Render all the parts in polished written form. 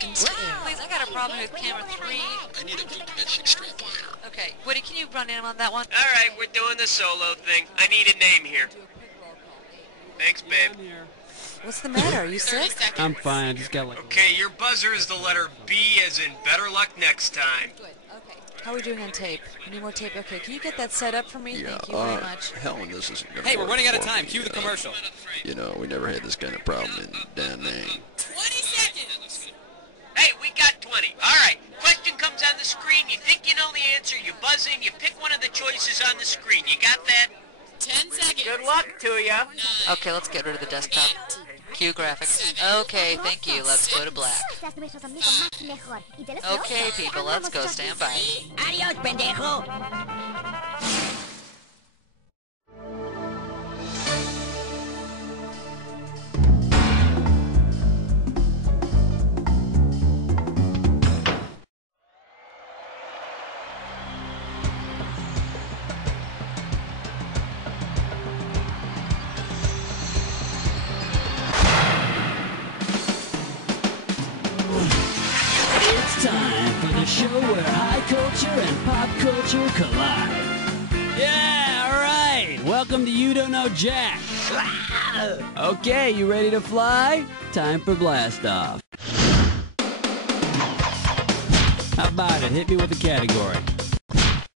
seconds. Please, I got a problem with camera 3. I need a two-dimension extrapolator. Okay, Woody, can you run in on that one? All right, we're doing the solo thing. I need a name here. Thanks, babe. What's the matter? Are you sick? I'm fine. I just got like... Okay, your buzzer is the letter B as in better luck next time. Good. Okay. How are we doing on tape? Any more tape? Okay, can you get that set up for me? Yeah, Thank you very much. Helen, this isn't gonna Hey, we're work running out of for time. me, Cue the commercial. You know, we never had this kind of problem in Da Nang. 20 seconds! Hey, we got 20. All right, question comes on the screen. You think you know the answer, you buzz in, you pick one of the choices on the screen. You got that? 10 seconds. Good luck to ya. Okay, let's get rid of the desktop. Cue graphics. Okay, thank you. Let's go to black. Okay, people, let's go. Stand by. Adios, pendejo. It's time for the show where high culture and pop culture collide. Yeah, all right. Welcome to You Don't Know Jack. Okay, you ready to fly? Time for blast off. How about it? Hit me with a category.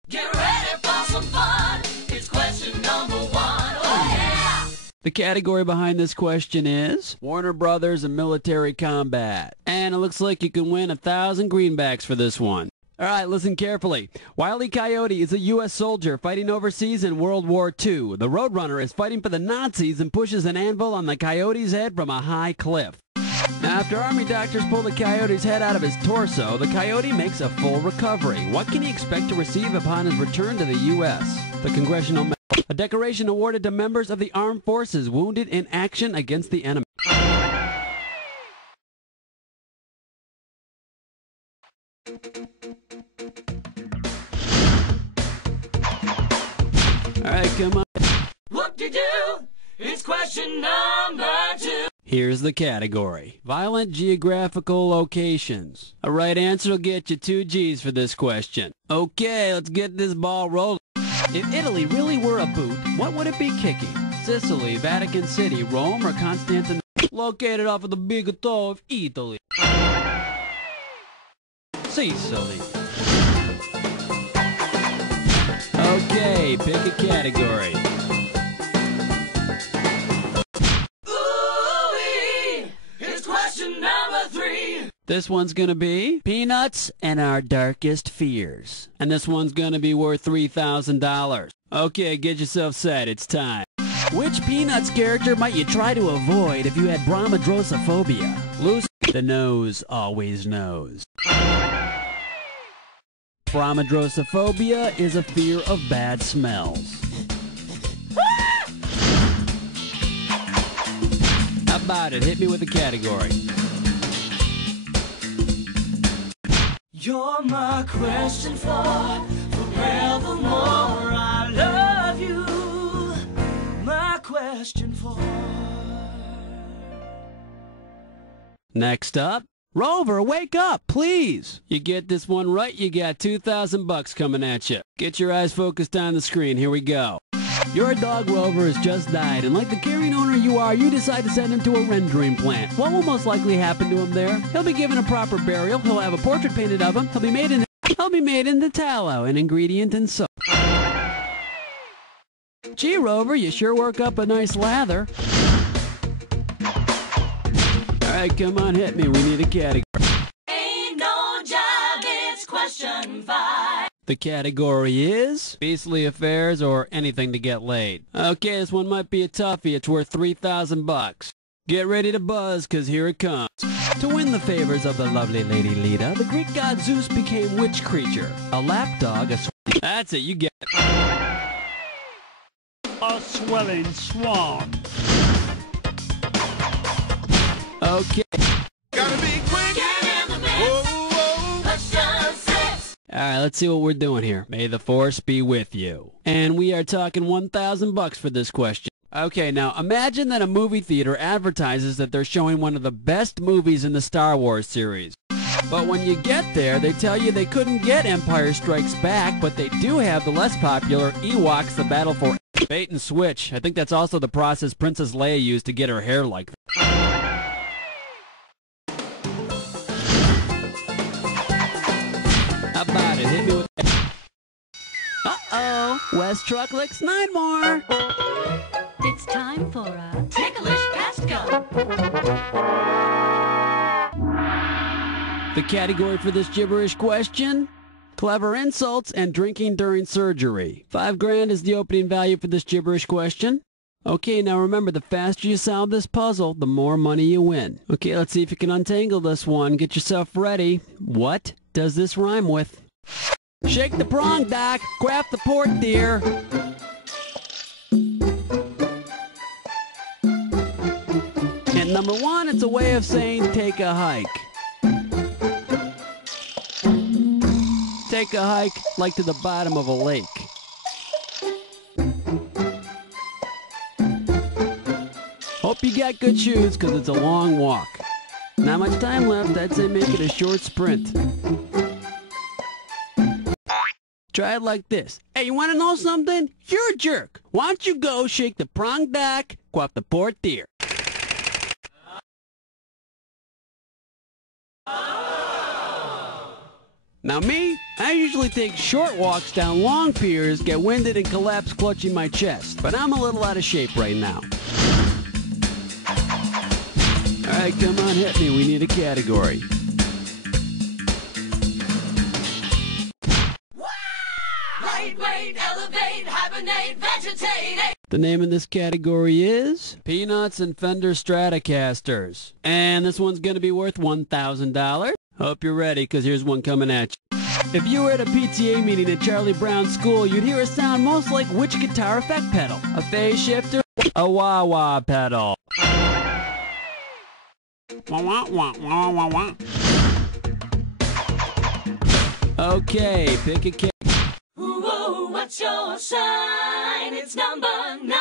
Get ready for some fun. It's question number 1. Oh, yeah. The category behind this question is Warner Brothers and military combat. And it looks like you can win 1,000 greenbacks for this one. All right, listen carefully. Wile E. Coyote is a U.S. soldier fighting overseas in World War II. The Roadrunner is fighting for the Nazis and pushes an anvil on the Coyote's head from a high cliff. Now, after army doctors pull the Coyote's head out of his torso, the Coyote makes a full recovery. What can he expect to receive upon his return to the U.S.? The Congressional Medal, a decoration awarded to members of the armed forces wounded in action against the enemy. All right, come on. Whoop-de-doo. It's question number 2. Here's the category. Violent geographical locations. A right answer will get you 2 G's for this question. Okay, let's get this ball rolling. If Italy really were a boot, what would it be kicking? Sicily, Vatican City, Rome, or Constantinople? Located off of the big toe of Italy. Sicily. Okay, pick a category. Ooh-wee. It's question number 3. This one's gonna be Peanuts and Our Darkest Fears. And this one's gonna be worth $3,000. Okay, get yourself set, it's time. Which Peanuts character might you try to avoid if you had bromidrosophobia? Lucy, the nose always knows. Bromidrosophobia is a fear of bad smells. How about it? Hit me with a category. You're my question for forevermore. I love you. My question for. Next up, Rover, wake up, please. You get this one right, you got $2,000 coming at you. Get your eyes focused on the screen. Here we go. Your dog Rover has just died, and like the caring owner you are, you decide to send him to a rendering plant. What will most likely happen to him there? He'll be given a proper burial. He'll have a portrait painted of him. He'll be made into tallow, an ingredient in soap. Gee, Rover, you sure work up a nice lather. All right, come on, hit me. We need a category. Ain't no job, it's question 5. The category is beastly affairs or anything to get laid. Okay, this one might be a toughie. It's worth $3,000. Get ready to buzz, cause here it comes. To win the favors of the lovely Lady Leda, the Greek god Zeus became which creature? A lapdog, That's it, you get it. A swelling swan. Okay. Gotta be quick. Get in the mix. Whoa, whoa. Question 6. Alright, let's see what we're doing here. May the force be with you. And we are talking $1,000 for this question. Okay, now imagine that a movie theater advertises that they're showing one of the best movies in the Star Wars series. But when you get there, they tell you they couldn't get Empire Strikes Back, but they do have the less popular Ewoks: The Battle for Bait and Switch. I think that's also the process Princess Leia used to get her hair like that. How about it? Hit me with... Uh-oh! West Truck licks 9 more! It's time for a ticklish past gun. The category for this gibberish question? Clever insults and drinking during surgery. $5,000 is the opening value for this gibberish question. Okay, now remember, the faster you solve this puzzle, the more money you win. Okay, let's see if you can untangle this one. Get yourself ready. What does this rhyme with? Shake the prong, Doc. Quaff the port, dear. Hint number 1, it's a way of saying take a hike. Take a hike like to the bottom of a lake. Hope you got good shoes, because it's a long walk. Not much time left. I'd say make it a short sprint. Try it like this. Hey, you want to know something? You're a jerk. Why don't you go shake the prong, Doc, quaff the port, dear. Now me, I usually take short walks down long piers, get winded and collapse clutching my chest. But I'm a little out of shape right now. Alright, come on, hit me. We need a category. Lightweight, elevate, hibernate, vegetate. The name of this category is Peanuts and Fender Stratocasters. And this one's going to be worth $1,000. Hope you're ready, because here's one coming at you. If you were at a PTA meeting at Charlie Brown's school, you'd hear a sound most like which guitar effect pedal? A phase shifter? A wah-wah pedal. Okay, pick a cake. Ooh, what's your sign? It's number 9.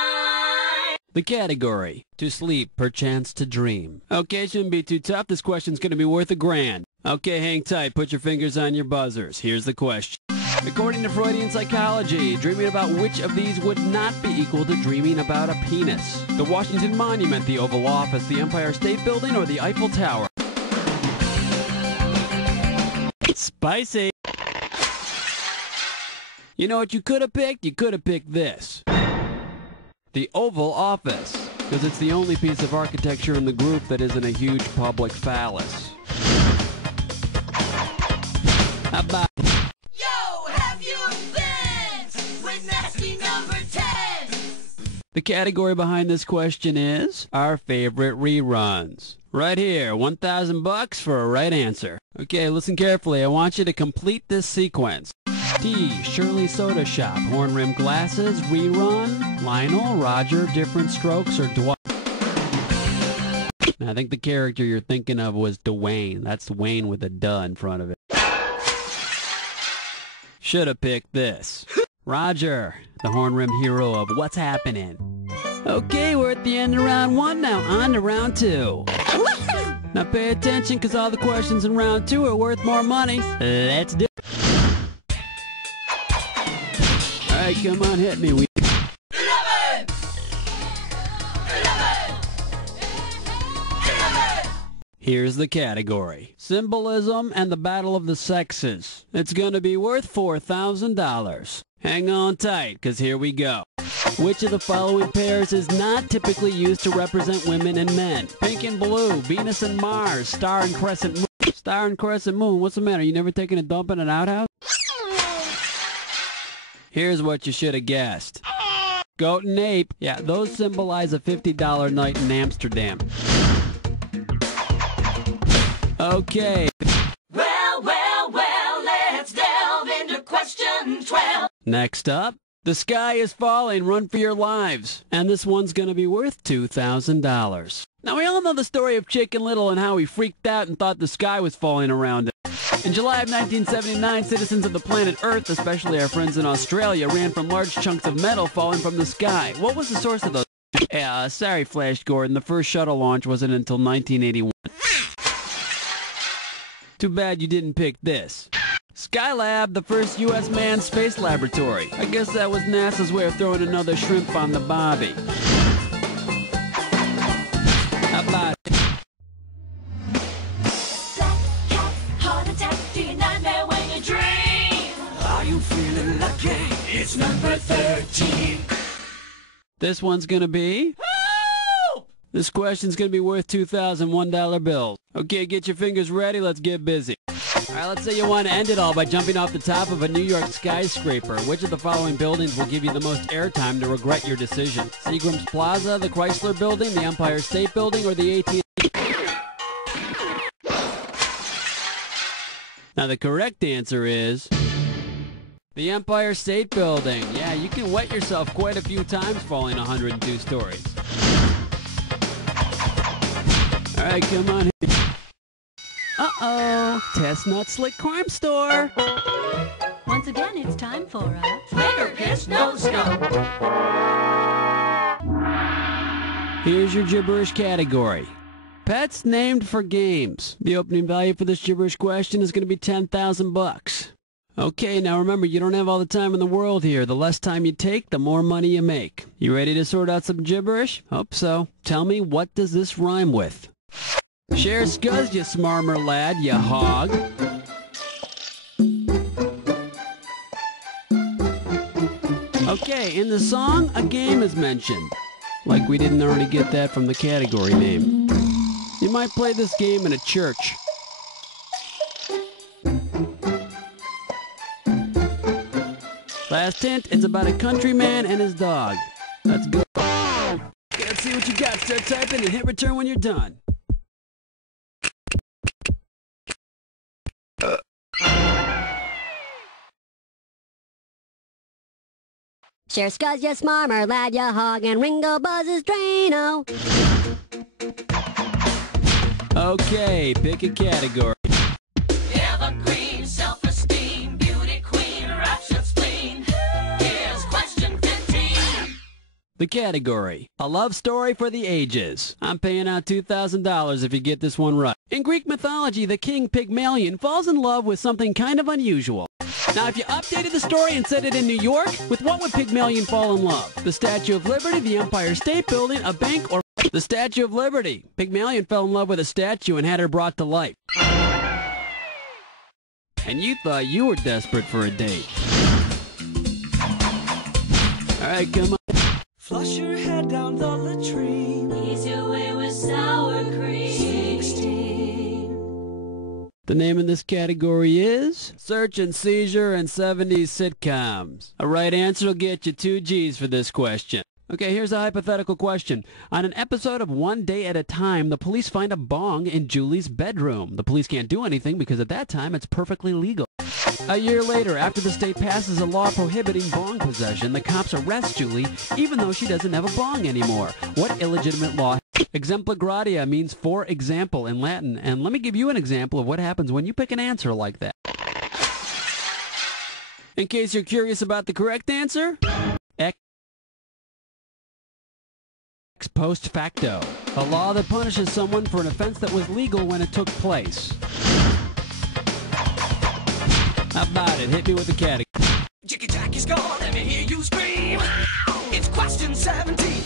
The category, to sleep, perchance to dream. Okay, shouldn't be too tough. This question's going to be worth $1,000. Okay, hang tight. Put your fingers on your buzzers. Here's the question. According to Freudian psychology, dreaming about which of these would not be equal to dreaming about a penis? The Washington Monument, the Oval Office, the Empire State Building, or the Eiffel Tower? Spicy. You know what you could have picked? You could have picked this. The Oval Office, because it's the only piece of architecture in the group that isn't a huge public phallus. How about... Yo, have your fence with nasty number 10. The category behind this question is our favorite reruns. Right here, $1,000 for a right answer. Okay, listen carefully. I want you to complete this sequence. T. Shirley Soda Shop, horn rim glasses, rerun, Lionel, Roger, different strokes, or Dwight. I think the character you're thinking of was Dwayne. That's Wayne with a duh in front of it. Should have picked this. Roger, the horn rim hero of What's Happening. Okay, we're at the end of round 1 now. On to round 2. Now pay attention, because all the questions in round 2 are worth more money. Let's do it. Alright, come on, hit me. 11! 11! 11! Here's the category. Symbolism and the Battle of the Sexes. It's gonna be worth $4,000. Hang on tight, because here we go. Which of the following pairs is not typically used to represent women and men? Pink and blue, Venus and Mars, star and crescent moon. Star and crescent moon, what's the matter? You never taken a dump in an outhouse? Here's what you should have guessed. Goat and ape. Yeah, those symbolize a $50 night in Amsterdam. Okay. Well, let's delve into question 12. Next up, the sky is falling. Run for your lives. And this one's going to be worth $2,000. Now, we all know the story of Chicken Little and how he freaked out and thought the sky was falling around him. In July of 1979, citizens of the planet Earth, especially our friends in Australia, ran from large chunks of metal falling from the sky. What was the source of those? Yeah, sorry, Flash Gordon. The first shuttle launch wasn't until 1981. Too bad you didn't pick this. Skylab, the first U.S. manned space laboratory. I guess that was NASA's way of throwing another shrimp on the bobby. How about it? Black cat, heart attack, do you nightmare when you dream? Are you feeling lucky? It's number 13. This one's gonna be... Help! This question's gonna be worth $2,001 bills. Okay, get your fingers ready, let's get busy. Alright, let's say you want to end it all by jumping off the top of a New York skyscraper. Which of the following buildings will give you the most airtime to regret your decision? Seagram's Plaza, the Chrysler Building, the Empire State Building, or the AT&T? Now the correct answer is... the Empire State Building. Yeah, you can wet yourself quite a few times falling 102 stories. Alright, come on. Uh-oh. Testnut Slick Crime Store. Once again, it's time for a... Flicker Piss No Scope. Here's your gibberish category. Pets named for games. The opening value for this gibberish question is going to be $10,000. Okay, now remember, you don't have all the time in the world here. The less time you take, the more money you make. You ready to sort out some gibberish? Hope so. Tell me, what does this rhyme with? Share scuzz, you smarmer lad, you hog. Okay, in the song, a game is mentioned. Like we didn't already get that from the category name. You might play this game in a church. Last hint, it's about a countryman and his dog. Let's go. Okay, let's see what you got. Start typing and hit return when you're done. Share scuzz, ya smarmer lad, ya hog, and Ringo buzzes Drano. Okay, pick a category. Evergreen, self-esteem, beauty queen, rapture spleen. Here's question 15. The category, a love story for the ages. I'm paying out $2,000 if you get this one right. In Greek mythology, the king Pygmalion falls in love with something kind of unusual. Now, if you updated the story and set it in New York, with what would Pygmalion fall in love? The Statue of Liberty, the Empire State Building, a bank, or the Statue of Liberty? Pygmalion fell in love with a statue and had her brought to life. And you thought you were desperate for a date. All right, come on. Flush your head down the latrine. Ease your way with sour cream. 16. The name in this category is Search and Seizure and 70s Sitcoms. A right answer will get you 2 G's for this question. Okay, here's a hypothetical question. On an episode of One Day at a Time, the police find a bong in Julie's bedroom. The police can't do anything because at that time it's perfectly legal. A year later, after the state passes a law prohibiting bong possession, the cops arrest Julie even though she doesn't have a bong anymore. What illegitimate law? Exempla gratia means for example in Latin, and let me give you an example of what happens when you pick an answer like that. In case you're curious about the correct answer, ex post facto, a law that punishes someone for an offense that was legal when it took place. How about it? Hit me with the category. Jiggy Jack is gone, let me hear you scream. It's question 17.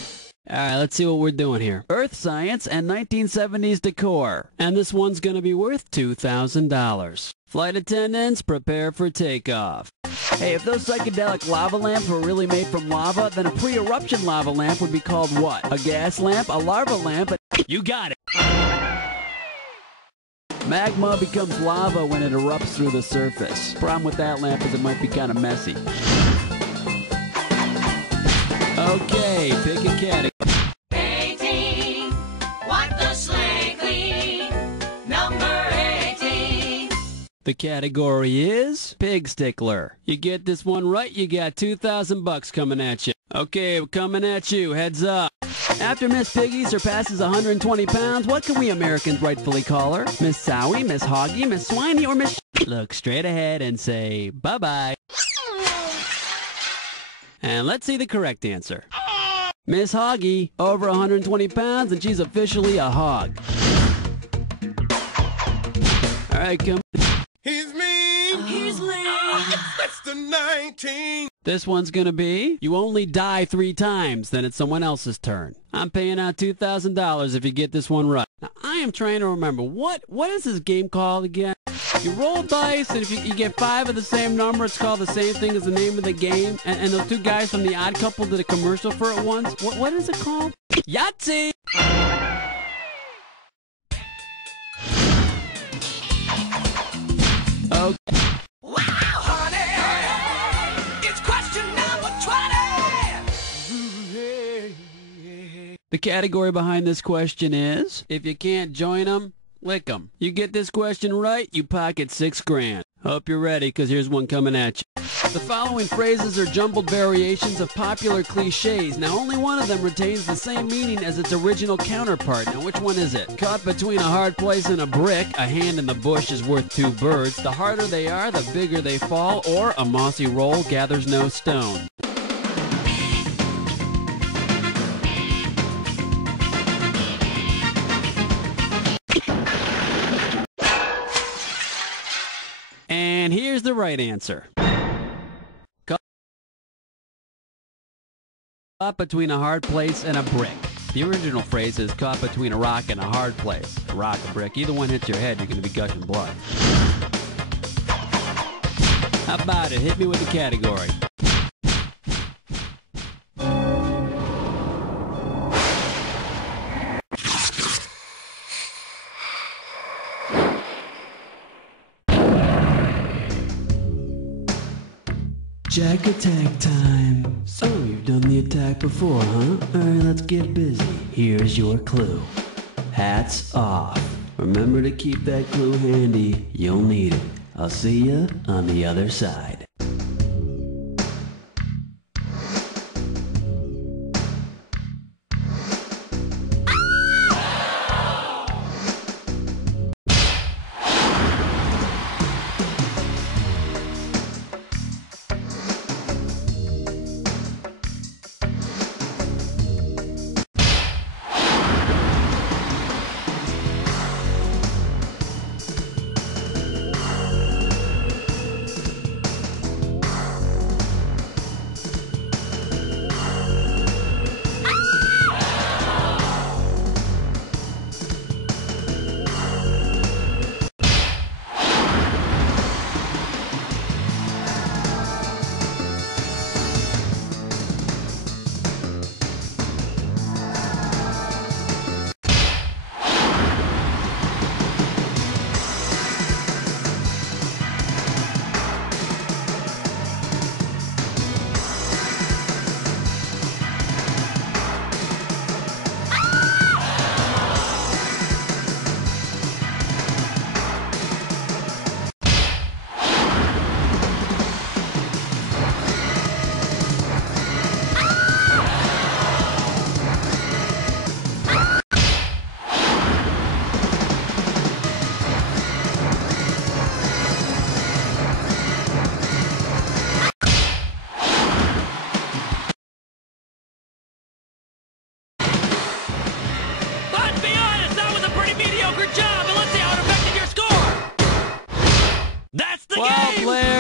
All right, let's see what we're doing here. Earth science and 1970s decor. And this one's going to be worth $2,000. Flight attendants, prepare for takeoff. Hey, if those psychedelic lava lamps were really made from lava, then a pre-eruption lava lamp would be called what? A gas lamp, a larva lamp, You got it! Magma becomes lava when it erupts through the surface. Problem with that lamp is it might be kind of messy. Okay, pick a category. 18. Wipe the slate clean. Number 18. The category is Pig Stickler. You get this one right, you got $2,000 coming at you. Okay, we're coming at you. Heads up. After Miss Piggy surpasses 120 pounds, what can we Americans rightfully call her? Miss Sowie, Miss Hoggy, Miss Swiney, or Miss Look straight ahead and say bye-bye. And let's see the correct answer. Miss Hoggy, over 120 pounds, and she's officially a hog. All right, come. He's mean. He's lean. That's the 19. This one's gonna be, you only die 3 times, then it's someone else's turn. I'm paying out $2,000 if you get this one right. Now, I am trying to remember, what is this game called again? You roll dice, and if you get 5 of the same number, it's called the same thing as the name of the game. And those 2 guys from The Odd Couple did a commercial for it once. What is it called? Yahtzee! Okay. Wow, honey. It's question number 20. The category behind this question is, if you can't join them, lick them. You get this question right, you pocket $6 grand. Hope you're ready, because here's one coming at you. The following phrases are jumbled variations of popular cliches. Now, only one of them retains the same meaning as its original counterpart. Now, which one is it? Caught between a hard place and a brick, a hand in the bush is worth 2 birds. The harder they are, the bigger they fall, or a mossy roll gathers no stone. And here's the right answer. Caught between a hard place and a brick. The original phrase is caught between a rock and a hard place. A rock, a brick. Either one hits your head, you're going to be gushing blood. How about it? Hit me with the category. Jack attack time. So you've done the attack before, huh? Alright, let's get busy. Here's your clue. Hats off. Remember to keep that clue handy. You'll need it. I'll see ya on the other side.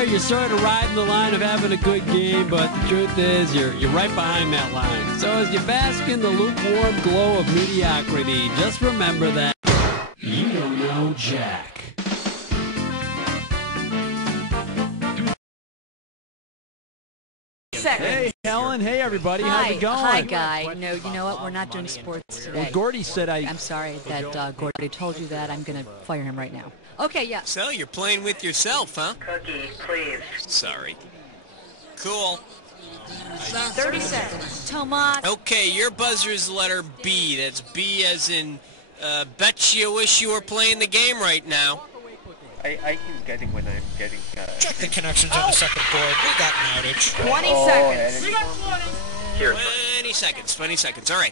You're sort of riding the line of having a good game, but the truth is you're right behind that line. So as you bask in the lukewarm glow of mediocrity, just remember that you don't know Jack. Hey, Helen. Hey, everybody. How's it going? Hi, Guy. No, you know what? We're not doing sports today. Well, Gordy said I'm sorry that Gordy told you that. I'm going to fire him right now. Okay, yeah. So, you're playing with yourself, huh? Cookie, please. Sorry. Cool. 30 seconds. Tomas. Okay, your buzzer is letter B. That's B as in, bet you wish you were playing the game right now. I keep getting when I'm getting... Check the connections on the second board. We got an outage. 20 seconds. We got 20. 20 seconds. All right.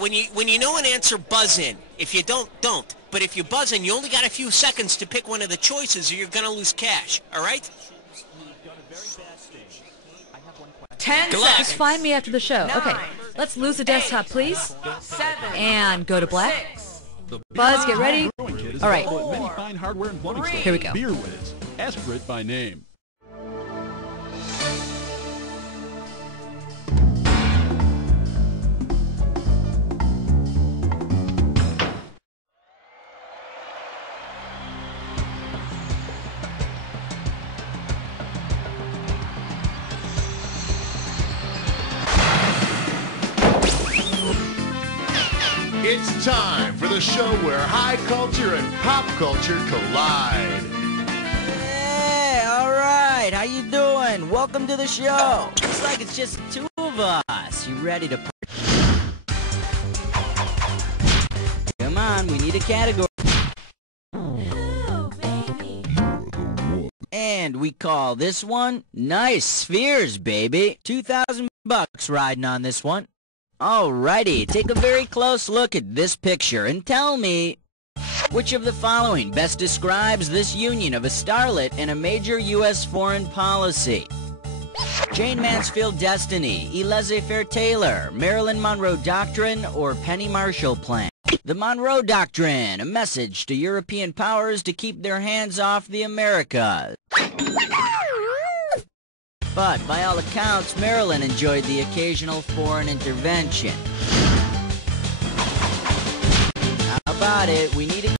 When you know an answer, buzz in. If you don't. But if you buzz in, you only got a few seconds to pick one of the choices or you're going to lose cash. All right? 10 seconds. Just find me after the show. 9, Okay. Let's lose the desktop, please. 7. And go to black. Buzz, get ready. All right. Many fine hardware and plumbing stores. Here we go. Beer Whiz. Ask for it by name. It's time for the show where high culture and pop culture collide. Hey, all right. How you doing? Welcome to the show. Looks like it's just two of us. You ready to... Come on, we need a category. Ooh, baby. And we call this one Nice Spheres, baby. $2,000 riding on this one. Alrighty, take a very close look at this picture and tell me which of the following best describes this union of a starlet and a major U.S. foreign policy. Jane Mansfield Destiny, a laissez-faire Taylor, Marilyn Monroe Doctrine, or Penny Marshall Plan. The Monroe Doctrine, a message to European powers to keep their hands off the Americas. But, by all accounts, Maryland enjoyed the occasional foreign intervention. How about it? We need a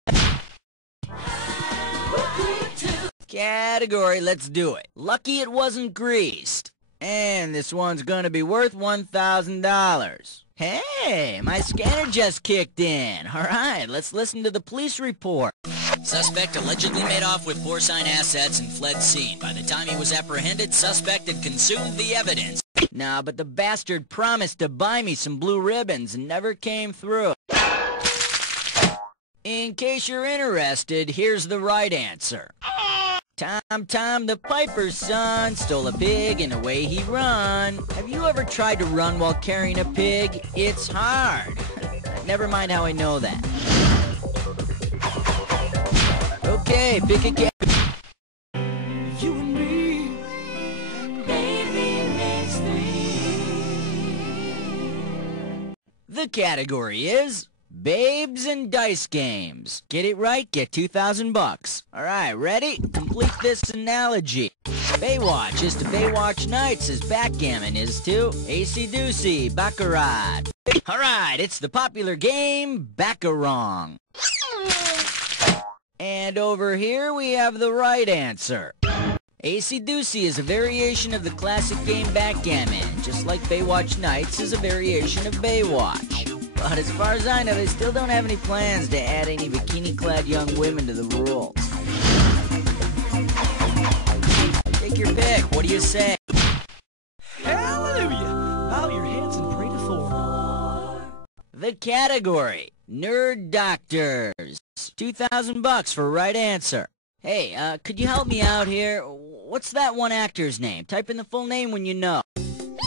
category. Let's do it. Lucky it wasn't greased. And this one's gonna be worth $1,000. Hey, my scanner just kicked in. All right, let's listen to the police report. Suspect allegedly made off with porcine assets and fled scene. By the time he was apprehended, suspect had consumed the evidence. Nah, but the bastard promised to buy me some blue ribbons and never came through. In case you're interested, here's the right answer. Tom the Piper's son stole a pig and away he run. Have you ever tried to run while carrying a pig? It's hard. Never mind how I know that. Okay, pick a category. You and me, baby, makes 3. The category is Babes and Dice Games. Get it right, get $2,000. Alright, ready? Complete this analogy. Baywatch is to Baywatch Nights as backgammon is to AC-Doocy, Baccarat. Alright, it's the popular game Baccarong. And over here we have the right answer. AC-Doocy is a variation of the classic game Backgammon, just like Baywatch Nights is a variation of Baywatch. But as far as I know, they still don't have any plans to add any bikini-clad young women to the rules. Take your pick, what do you say? Hallelujah! Bow your heads and pray to Thor. The category, Nerd Doctors. $2,000 for right answer. Hey, could you help me out here? What's that one actor's name? Type in the full name when you know. You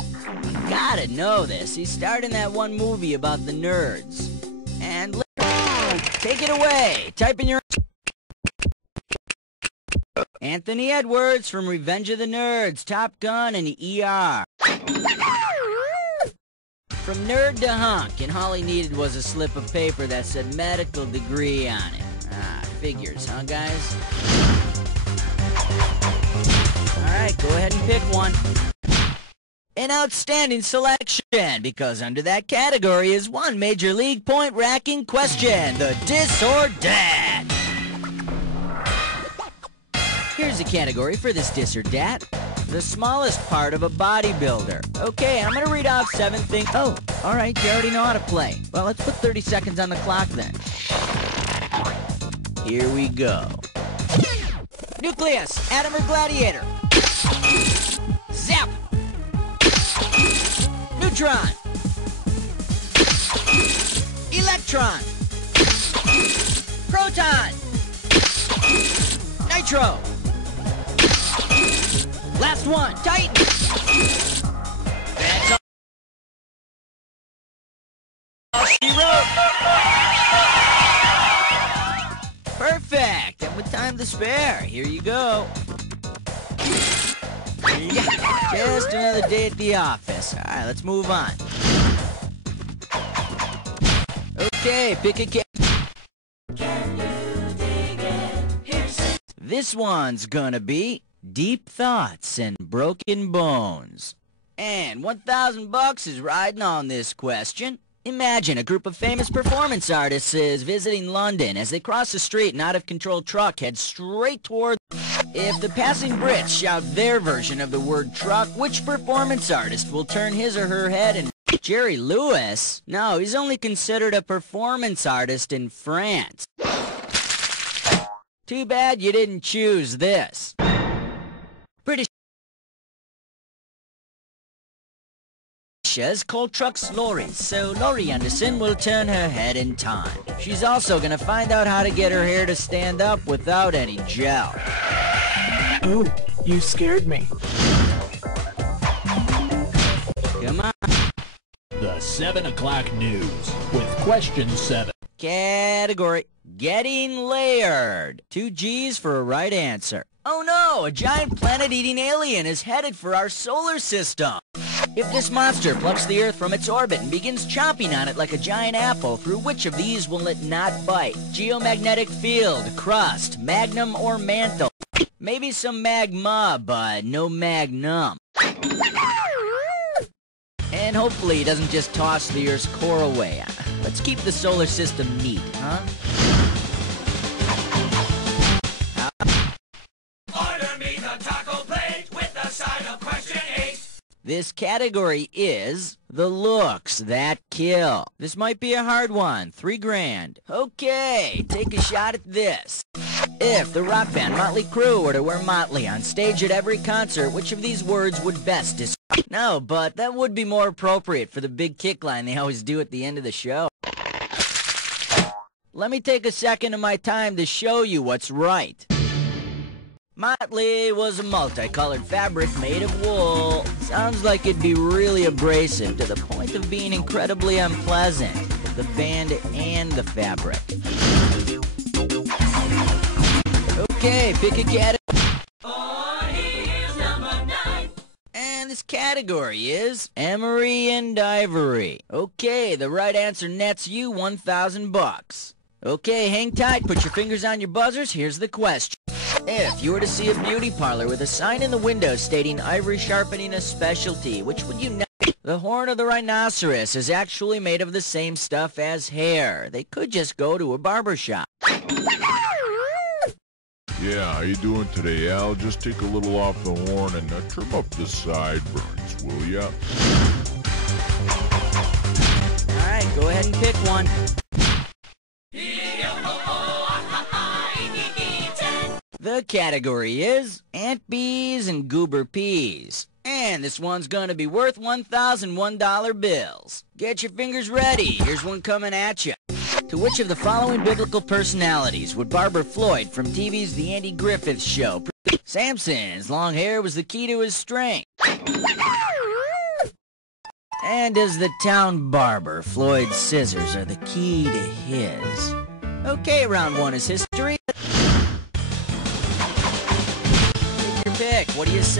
gotta know this. He starred in that one movie about the nerds. And take it away. Type in your... Anthony Edwards from Revenge of the Nerds, Top Gun, and ER. From nerd to hunk, and all he needed was a slip of paper that said medical degree on it. Ah, figures, huh, guys? Alright, go ahead and pick one. An outstanding selection, because under that category is one Major League point-racking question, the Dis or Dat. Here's a category for this Dis or Dat. The smallest part of a bodybuilder. Okay, I'm gonna read off 7 things. Oh, alright, you already know how to play. Well, let's put 30 seconds on the clock then. Here we go. Nucleus, atom or gladiator? Zap! Neutron! Electron! Proton! Nitro! Last one, Titan! That's all she wrote! Perfect! And with time to spare, here you go. Yeah, just another day at the office. Alright, let's move on. Okay, pick a This one's gonna be Deep Thoughts and Broken Bones. And $1,000 is riding on this question. Imagine a group of famous performance artists is visiting London. As they cross the street, an out-of-control truck heads straight toward them. If the passing Brits shout their version of the word truck, which performance artist will turn his or her head and... Jerry Lewis? No, he's only considered a performance artist in France. Too bad you didn't choose this. British coal trucks lorries, so Laurie Anderson will turn her head in time. She's also gonna find out how to get her hair to stand up without any gel. Oh, you scared me. Come on. The 7 o'clock news with question 7. Category: getting layered. 2 G's for a right answer. Oh no, a giant planet-eating alien is headed for our solar system. If this monster plucks the Earth from its orbit and begins chomping on it like a giant apple, through which of these will it not bite? Geomagnetic field, crust, magnum, or mantle? Maybe some magma, but no magnum. And hopefully he doesn't just toss the Earth's core away. Let's keep the solar system neat, huh? Order me the taco plate with the side of question 8. This category is the looks that kill. This might be a hard one. $3,000. Okay, take a shot at this. If the rock band Motley Crue were to wear Motley on stage at every concert, which of these words would best describe? No, but that would be more appropriate for the big kick line they always do at the end of the show. Let me take a second of my time to show you what's right. Motley was a multicolored fabric made of wool. Sounds like it'd be really abrasive to the point of being incredibly unpleasant. The band and the fabric. Okay, pick a category. And this category is Emery and Ivory. Okay, the right answer nets you $1,000. Okay, hang tight, put your fingers on your buzzers, here's the question. If you were to see a beauty parlor with a sign in the window stating ivory sharpening a specialty, which would you know? The horn of the rhinoceros is actually made of the same stuff as hair. They could just go to a barber shop. Yeah, how you doing today, Al? Just take a little off the horn and trim up the sideburns, will ya? Alright, go ahead and pick one. The category is ant bees and goober peas. And this one's gonna be worth $1,001 bills. Get your fingers ready, here's one coming at you. To which of the following biblical personalities would Barbara Floyd from TV's The Andy Griffith Show? Samson's long hair was the key to his strength. And as the town barber, Floyd's scissors are the key to his. Okay, round 1 is history. Take your pick, what do you say?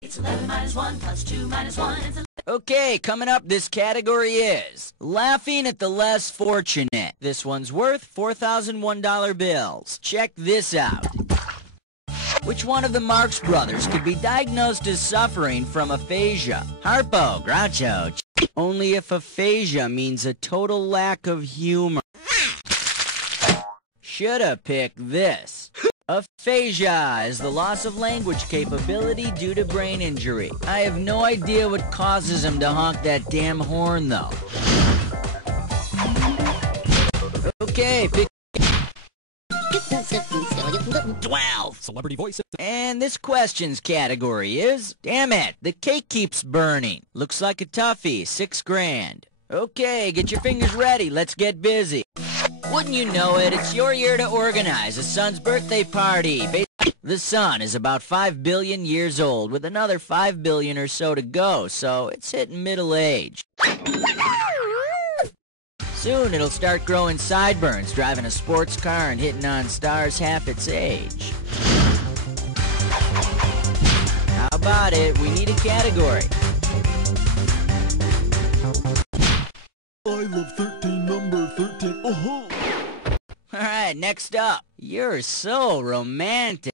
It's 11 minus 1 plus 2 minus 1 is 11. Okay, coming up, this category is laughing at the less fortunate. This one's worth $4,001 bills. Check this out. Which one of the Marx brothers could be diagnosed as suffering from aphasia? Harpo, Groucho. Only if aphasia means a total lack of humor. Shoulda picked this. Aphasia is the loss of language capability due to brain injury. I have no idea what causes him to honk that damn horn, though. Okay, pick 12. Celebrity voice. And this question's category is, damn it, the cake keeps burning. Looks like a toughie, $6,000. Okay, get your fingers ready, let's get busy. Wouldn't you know it, it's your year to organize a son's birthday party. The sun is about 5 billion years old, with another 5 billion or so to go, so it's hitting middle age. Soon it'll start growing sideburns, driving a sports car and hitting on stars half its age. How about it? We need a category. I love 13 numbers. 13. Alright, next up. You're so romantic.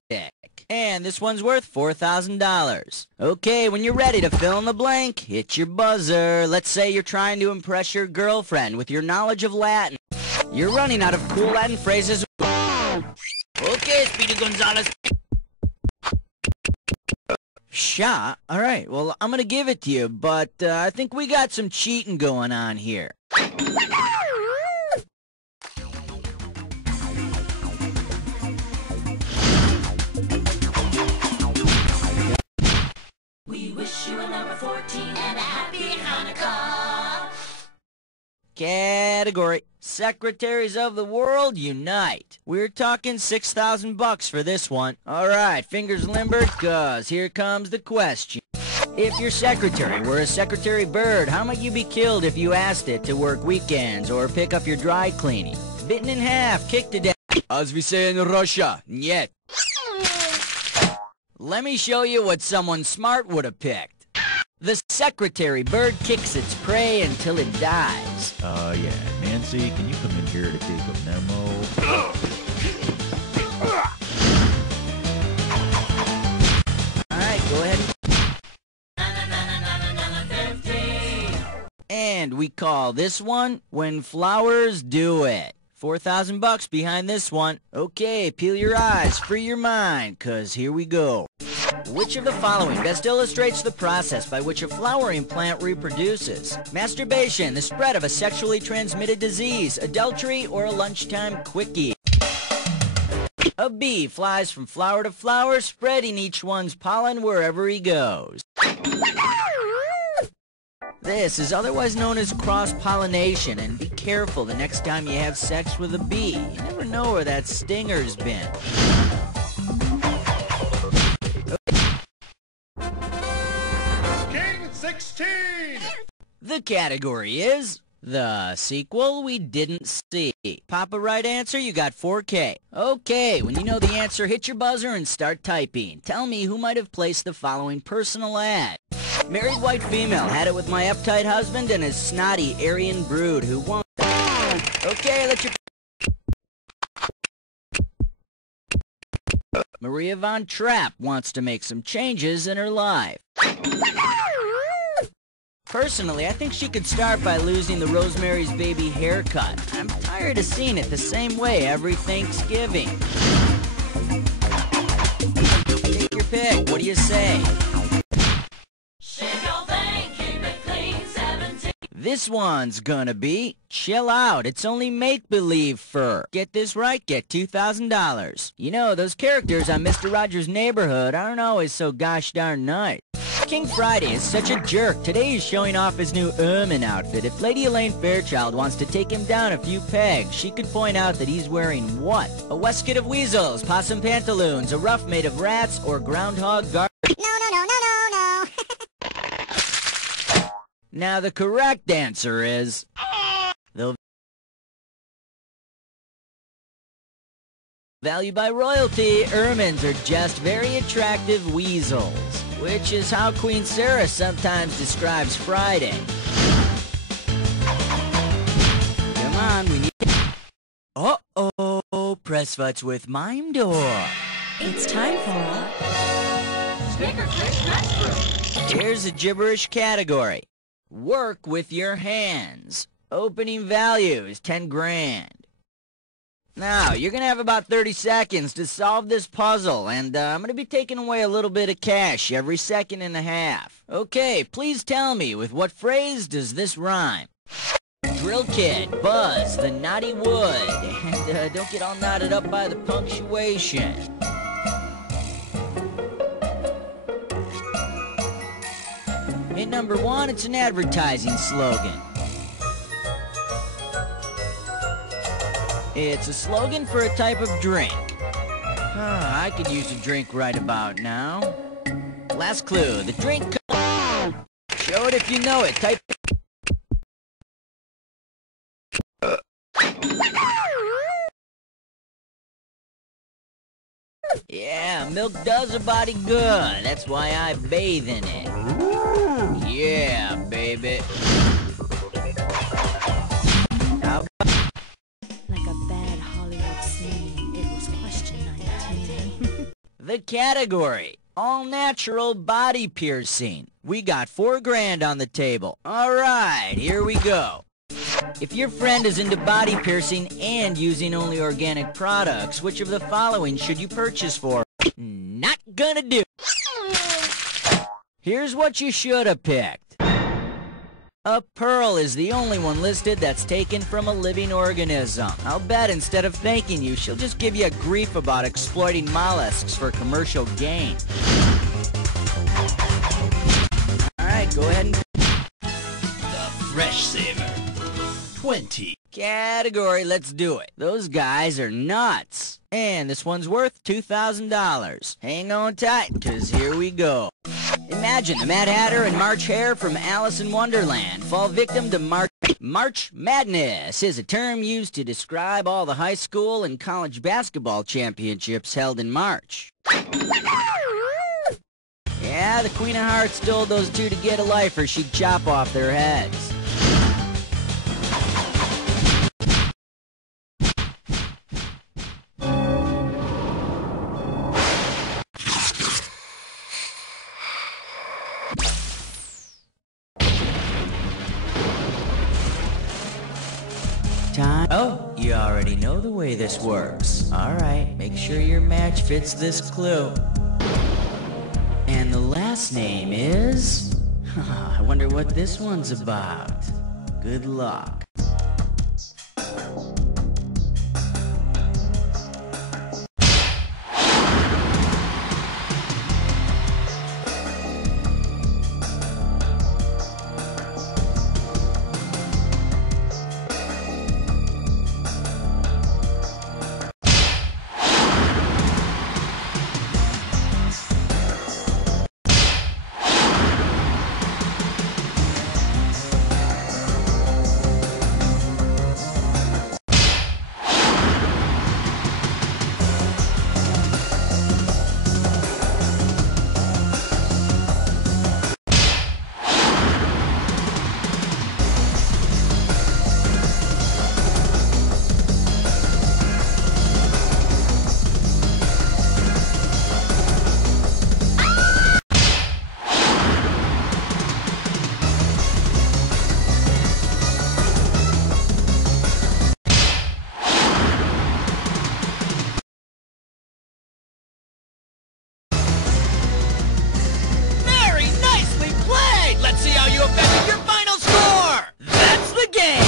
And this one's worth $4,000. Okay, when you're ready to fill in the blank, hit your buzzer. Let's say you're trying to impress your girlfriend with your knowledge of Latin. You're running out of cool Latin phrases. Okay, Speedy Gonzales. Shot? Alright, well, I'm gonna give it to you, but I think we got some cheating going on here. We wish you a number 14 and a happy Hanukkah. Category: Secretaries of the World Unite. We're talking $6,000 for this one. Alright, fingers limbered, cause here comes the question. If your secretary were a secretary bird, how might you be killed if you asked it to work weekends or pick up your dry cleaning? Bitten in half, kicked to death. As we say in Russia, нет. Let me show you what someone smart would have picked. The secretary bird kicks its prey until it dies. Yeah, Nancy, can you come in here to take a memo? Alright, go ahead. And we call this one When Flowers Do It. $4,000 behind this one. Okay, peel your eyes, free your mind, cause here we go. Which of the following best illustrates the process by which a flowering plant reproduces? Masturbation, the spread of a sexually transmitted disease, adultery, or a lunchtime quickie? A bee flies from flower to flower, spreading each one's pollen wherever he goes. This is otherwise known as cross-pollination, and be careful the next time you have sex with a bee. You never know where that stinger's been. King 16! The category is the sequel we didn't see. Pop a right answer, you got 4K. Okay, when you know the answer, hit your buzzer and start typing. Tell me who might have placed the following personal ad. Married white female, had it with my uptight husband and his snotty Aryan brood who won't. Okay, let your... Maria Von Trapp wants to make some changes in her life. Personally, I think she could start by losing the Rosemary's Baby haircut. I'm tired of seeing it the same way every Thanksgiving. Take your pick. What do you say? This one's gonna be chill out. It's only make-believe fur. Get this right, get $2,000. You know, those characters on Mr. Rogers' Neighborhood aren't always so gosh darn nice. King Friday is such a jerk. Today he's showing off his new ermine outfit. If Lady Elaine Fairchild wants to take him down a few pegs, she could point out that he's wearing what? A waistcoat of weasels, possum pantaloons, a ruff made of rats, or groundhog garbage. No. Now the correct answer is... They'll value by royalty. Ermines are just very attractive weasels, which is how Queen Sarah sometimes describes Friday. Come on, we need... Uh-oh, press futs with Mime Door. It's time for a... Snicker Flick Restroom. Here's a gibberish category. Work with your hands. Opening value is 10 grand. Now, you're going to have about 30 seconds to solve this puzzle, and I'm going to be taking away a little bit of cash every second and a half. Okay, please tell me, with what phrase does this rhyme? Drill Kid, Buzz, the Naughty Wood, and don't get all knotted up by the punctuation. Hit number 1, it's an advertising slogan. It's a slogan for a type of drink. I could use a drink right about now. Last clue, the drink... Show it if you know it. Type... Yeah, milk does a body good. That's why I bathe in it. Yeah, baby. How about... The category, all natural body piercing. We got $4 on the table. All right, here we go. If your friend is into body piercing and using only organic products, which of the following should you purchase for? Not gonna do. Here's what you should have picked. A pearl is the only one listed that's taken from a living organism. I'll bet instead of thanking you, she'll just give you grief about exploiting mollusks for commercial gain. Alright, go ahead and... The Fresh Saver. 20. Category, let's do it. Those guys are nuts. And this one's worth $2,000. Hang on tight, 'cause here we go. Imagine the Mad Hatter and March Hare from Alice in Wonderland fall victim to March Madness is a term used to describe all the high school and college basketball championships held in March. Yeah, the Queen of Hearts told those two to get a life or she'd chop off their heads. Oh, you already know the way this works. Alright, make sure your match fits this clue. And the last name is... I wonder what this one's about. Good luck. Let's see how you affected your final score! That's the game!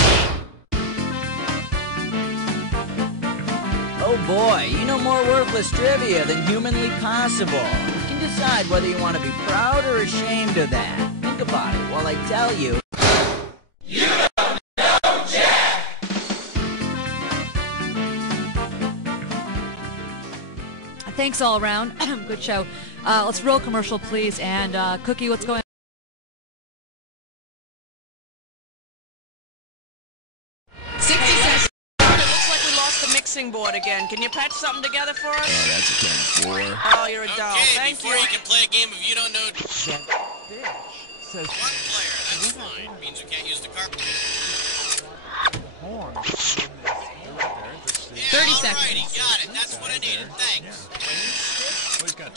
Oh boy, you know more worthless trivia than humanly possible. You can decide whether you want to be proud or ashamed of that. Think about it while I tell you. You don't know Jack! Thanks all around. Good show. Let's roll commercial, please. And Cookie, what's going on? Board again. Can you patch something together for us? Oh, that's a 10-4. Oh, you're a doll. Thank before you. You can play a game of You Don't Know... That bitch says... One player, that's fine. Means you can't use the carpet. Horn. 30 seconds. Alrighty, got it. That's what I needed. Thanks.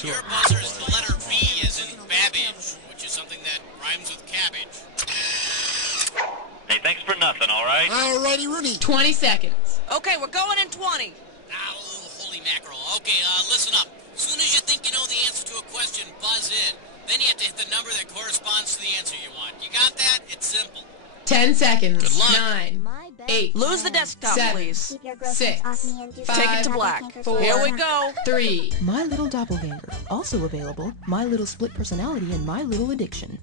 Your buzzer is the letter B as in Babbage, which is something that rhymes with cabbage. Hey, thanks for nothing, all right? Alrighty, Rudy. 20 seconds. Okay, we're going in 20. Oh, holy mackerel. Okay, listen up. As soon as you think you know the answer to a question, buzz in. Then you have to hit the number that corresponds to the answer you want. You got that? It's simple. 10 seconds. Good luck. 9, 8. Lose the desktop, 7, please. 6. 5. Take it to black. 4. Here we go. 3. My Little Doppelganger. Also available, My Little Split Personality and My Little Addiction.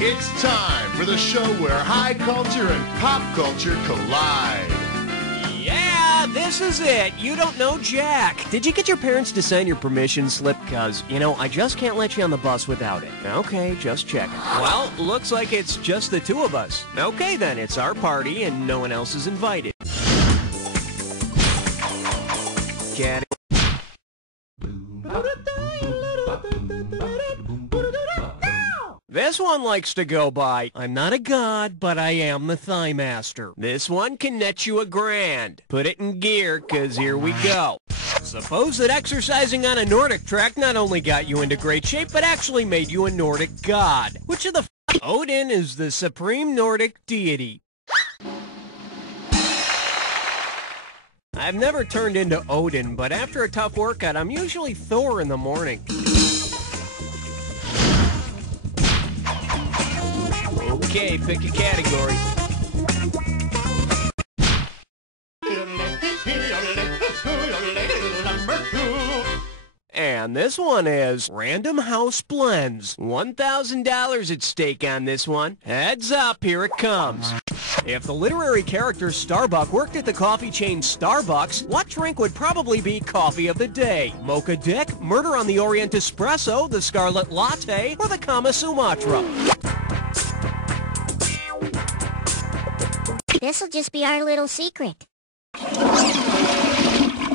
It's time for the show where high culture and pop culture collide. Yeah, this is it. You don't know Jack. Did you get your parents to sign your permission slip? Because, I just can't let you on the bus without it. Okay, just checking. Well, looks like it's just the two of us. Okay, then, it's our party and no one else is invited. Cat. This one likes to go by, I'm not a god, but I am the Thigh Master. This one can net you $1,000. Put it in gear, cause here we go. Suppose that exercising on a Nordic track not only got you into great shape, but actually made you a Nordic god. Which of the Odin is the supreme Nordic deity. I've never turned into Odin, but after a tough workout, I'm usually Thor in the morning. Okay, pick a category. And this one is Random House Blends. $1,000 at stake on this one. Heads up, here it comes. If the literary character Starbuck worked at the coffee chain Starbucks, what drink would probably be coffee of the day? Mocha Dick, Murder on the Orient Espresso, the Scarlet Latte, or the Kama Sumatra? This'll just be our little secret.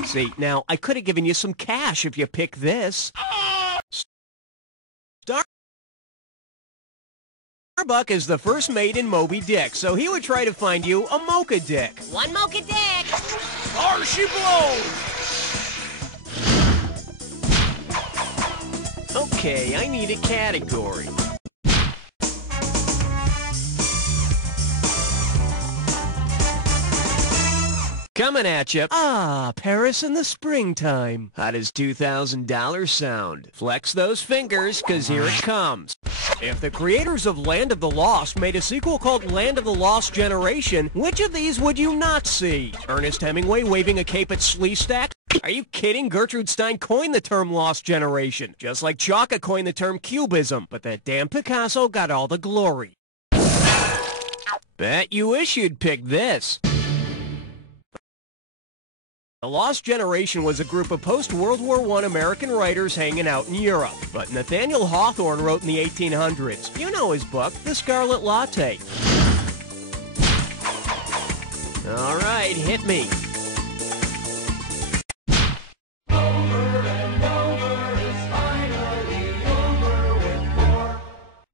See, now, I could have given you some cash if you pick this. Starbuck is the first mate in Moby Dick, so he would try to find you a Mocha Dick. One Mocha Dick! Or she blows! Okay, I need a category. Coming at you. Paris in the springtime. How does $2,000 sound? Flex those fingers, cause here it comes. If the creators of Land of the Lost made a sequel called Land of the Lost Generation, which of these would you not see? Ernest Hemingway waving a cape at Sleestack? Are you kidding? Gertrude Stein coined the term Lost Generation, just like Chaka coined the term Cubism, but that damn Picasso got all the glory. Bet you wish you'd pick this. The Lost Generation was a group of post-World War I American writers hanging out in Europe. But Nathaniel Hawthorne wrote in the 1800s. You know his book, The Scarlet Latte. All right, hit me.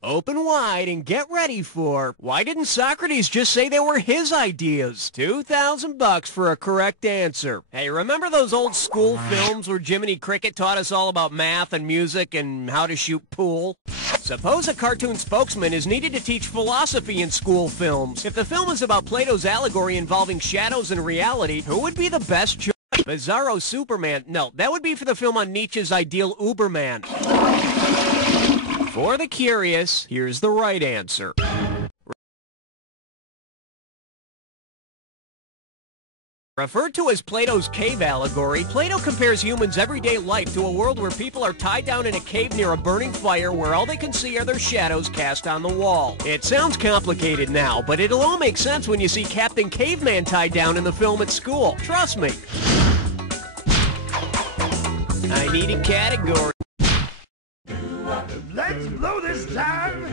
Open wide and get ready for, why didn't Socrates just say they were his ideas? $2,000 for a correct answer. Hey, remember those old school films where Jiminy Cricket taught us all about math and music and how to shoot pool? Suppose a cartoon spokesman is needed to teach philosophy in school films. If the film is about Plato's allegory involving shadows and reality, who would be the best choice? Bizarro Superman? No, that would be for the film on Nietzsche's ideal Uberman. For the curious, here's the right answer. Referred to as Plato's cave allegory, Plato compares humans' everyday life to a world where people are tied down in a cave near a burning fire where all they can see are their shadows cast on the wall. It sounds complicated now, but it'll all make sense when you see Captain Caveman tied down in the film at school. Trust me. I need a category. Let's blow this time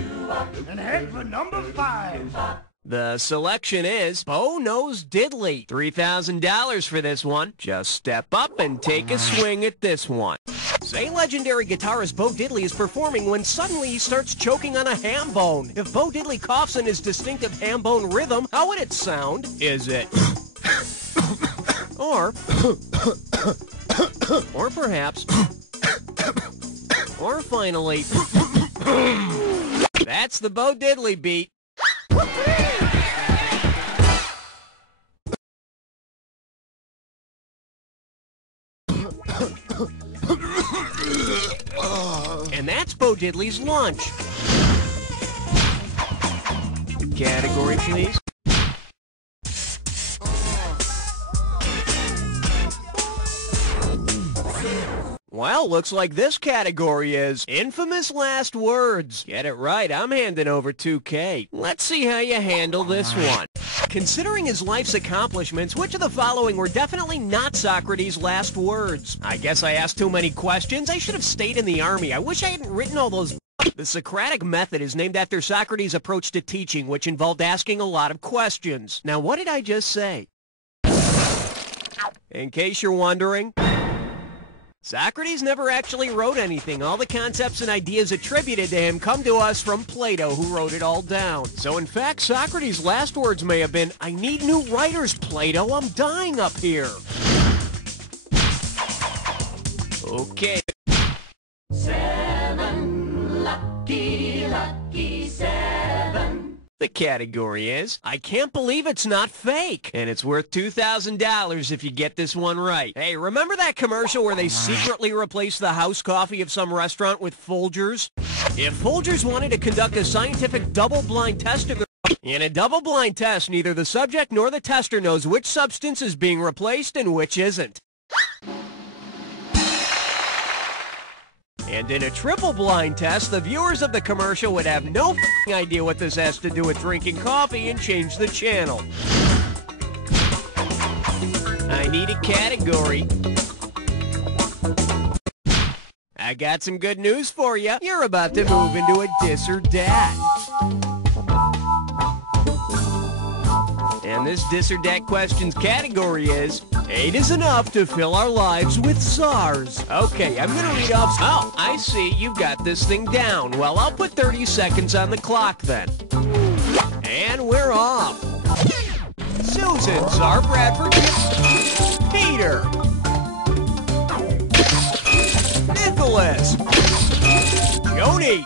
and head for number 5. The selection is Bo Knows Diddley. $3,000 for this one. Just step up and take a swing at this one. Say legendary guitarist Bo Diddley is performing when suddenly he starts choking on a ham bone. If Bo Diddley coughs in his distinctive ham bone rhythm, how would it sound? Is it... or perhaps... or finally... That's the Bo Diddley beat. And that's Bo Diddley's lunch. Category, please. Well, looks like this category is infamous last words. Get it right, I'm handing over $2K. Let's see how you handle this one. Considering his life's accomplishments, which of the following were definitely not Socrates' last words? I guess I asked too many questions. I should have stayed in the army. I wish I hadn't written all those. The Socratic method is named after Socrates' approach to teaching, which involved asking a lot of questions. Now, what did I just say? In case you're wondering, Socrates never actually wrote anything. All the concepts and ideas attributed to him come to us from Plato, who wrote it all down. So in fact, Socrates' last words may have been, "I need new writers, Plato. I'm dying up here." Okay. 7, lucky, lucky 7. The category is, I can't believe it's not fake. And it's worth $2,000 if you get this one right. Hey, remember that commercial where they secretly replaced the house coffee of some restaurant with Folgers? If Folgers wanted to conduct a scientific double-blind test of in a double-blind test, neither the subject nor the tester knows which substance is being replaced and which isn't. And in a triple-blind test, the viewers of the commercial would have no f***ing idea what this has to do with drinking coffee and change the channel. I need a category. I got some good news for you. You're about to move into a dis or dat. And this dis or dat questions category is, 8 is enough to fill our lives with SARS. Okay, I'm gonna read off. Oh, I see, you've got this thing down. Well, I'll put 30 seconds on the clock then. And we're off. Susan, Czar Bradford, Peter, Nicholas, Joni,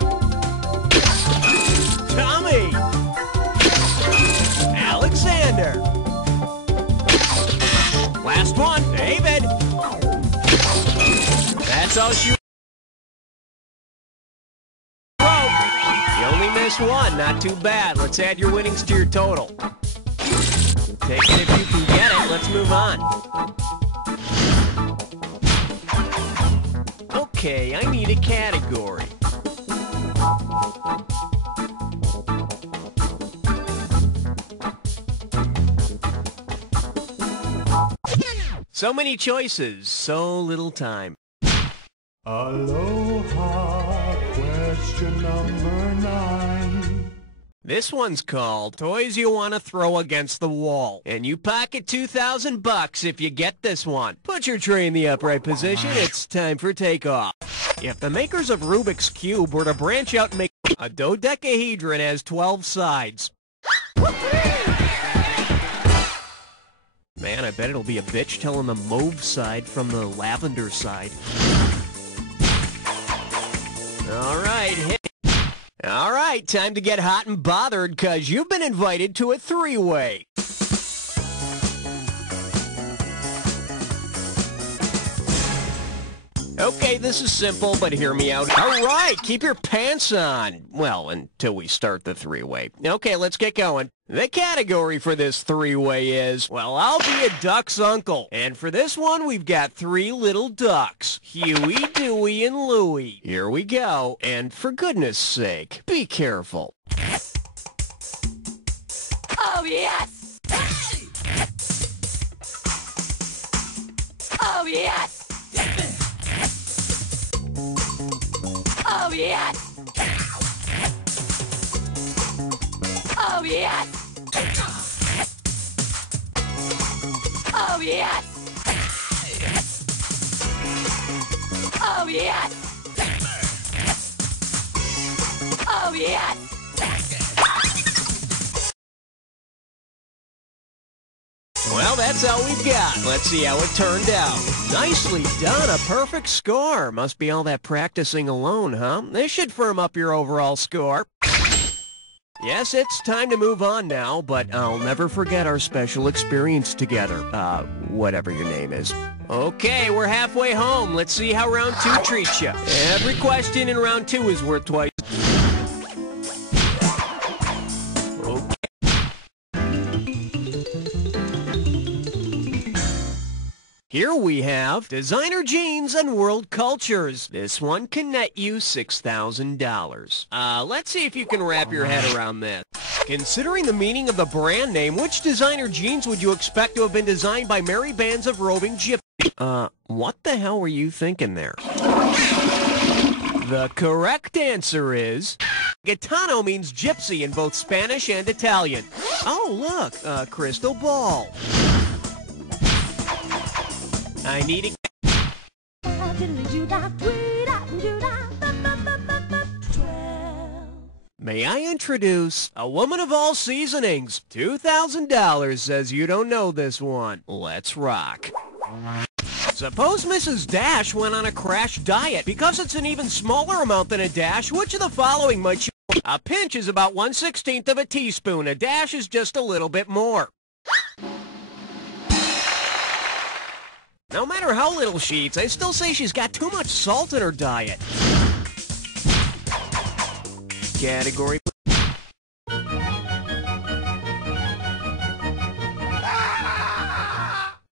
Tommy, Alexander. Last one, David. That's all she wrote. You only missed one, not too bad. Let's add your winnings to your total. Take it if you can get it. Let's move on. Okay, I need a category. So many choices, so little time. Aloha, question number 9. This one's called Toys You Want to Throw Against the Wall. And you pocket $2,000 if you get this one. Put your tray in the upright position. It's time for takeoff. If the makers of Rubik's Cube were to branch out and make a dodecahedron has 12 sides. Man, I bet it'll be a bitch telling the mauve side from the lavender side. All right, time to get hot and bothered, because you've been invited to a three-way. Okay, this is simple, but hear me out. All right, keep your pants on. Well, until we start the three-way. Okay, let's get going. The category for this three-way is, well, I'll be a duck's uncle. And for this one, we've got 3 little ducks. Huey, Dewey, and Louie. Here we go. And for goodness sake, be careful. Oh, yes! Oh, yes! Oh, yes! Oh, yes! Oh, yes! Oh, yes! Oh, yes! Well, that's all we've got. Let's see how it turned out. Nicely done. A perfect score. Must be all that practicing alone, huh? This should firm up your overall score. Yes, it's time to move on now, but I'll never forget our special experience together. Whatever your name is. Okay, we're halfway home. Let's see how round 2 treats you. Every question in round 2 is worth twice. Okay. Here we have designer jeans and world cultures. This one can net you $6,000. Let's see if you can wrap your head around this. Considering the meaning of the brand name, which designer jeans would you expect to have been designed by merry bands of roving gypsies? What the hell were you thinking there? The correct answer is... Gitano means gypsy in both Spanish and Italian. Oh, look, a crystal ball. I need a... May I introduce a woman of all seasonings? $2,000 says you don't know this one. Let's rock. Suppose Mrs. Dash went on a crash diet. Because it's an even smaller amount than a dash, which of the following might you... A pinch is about 1/16 of a teaspoon. A dash is just a little bit more. No matter how little she eats, I still say she's got too much salt in her diet. Category.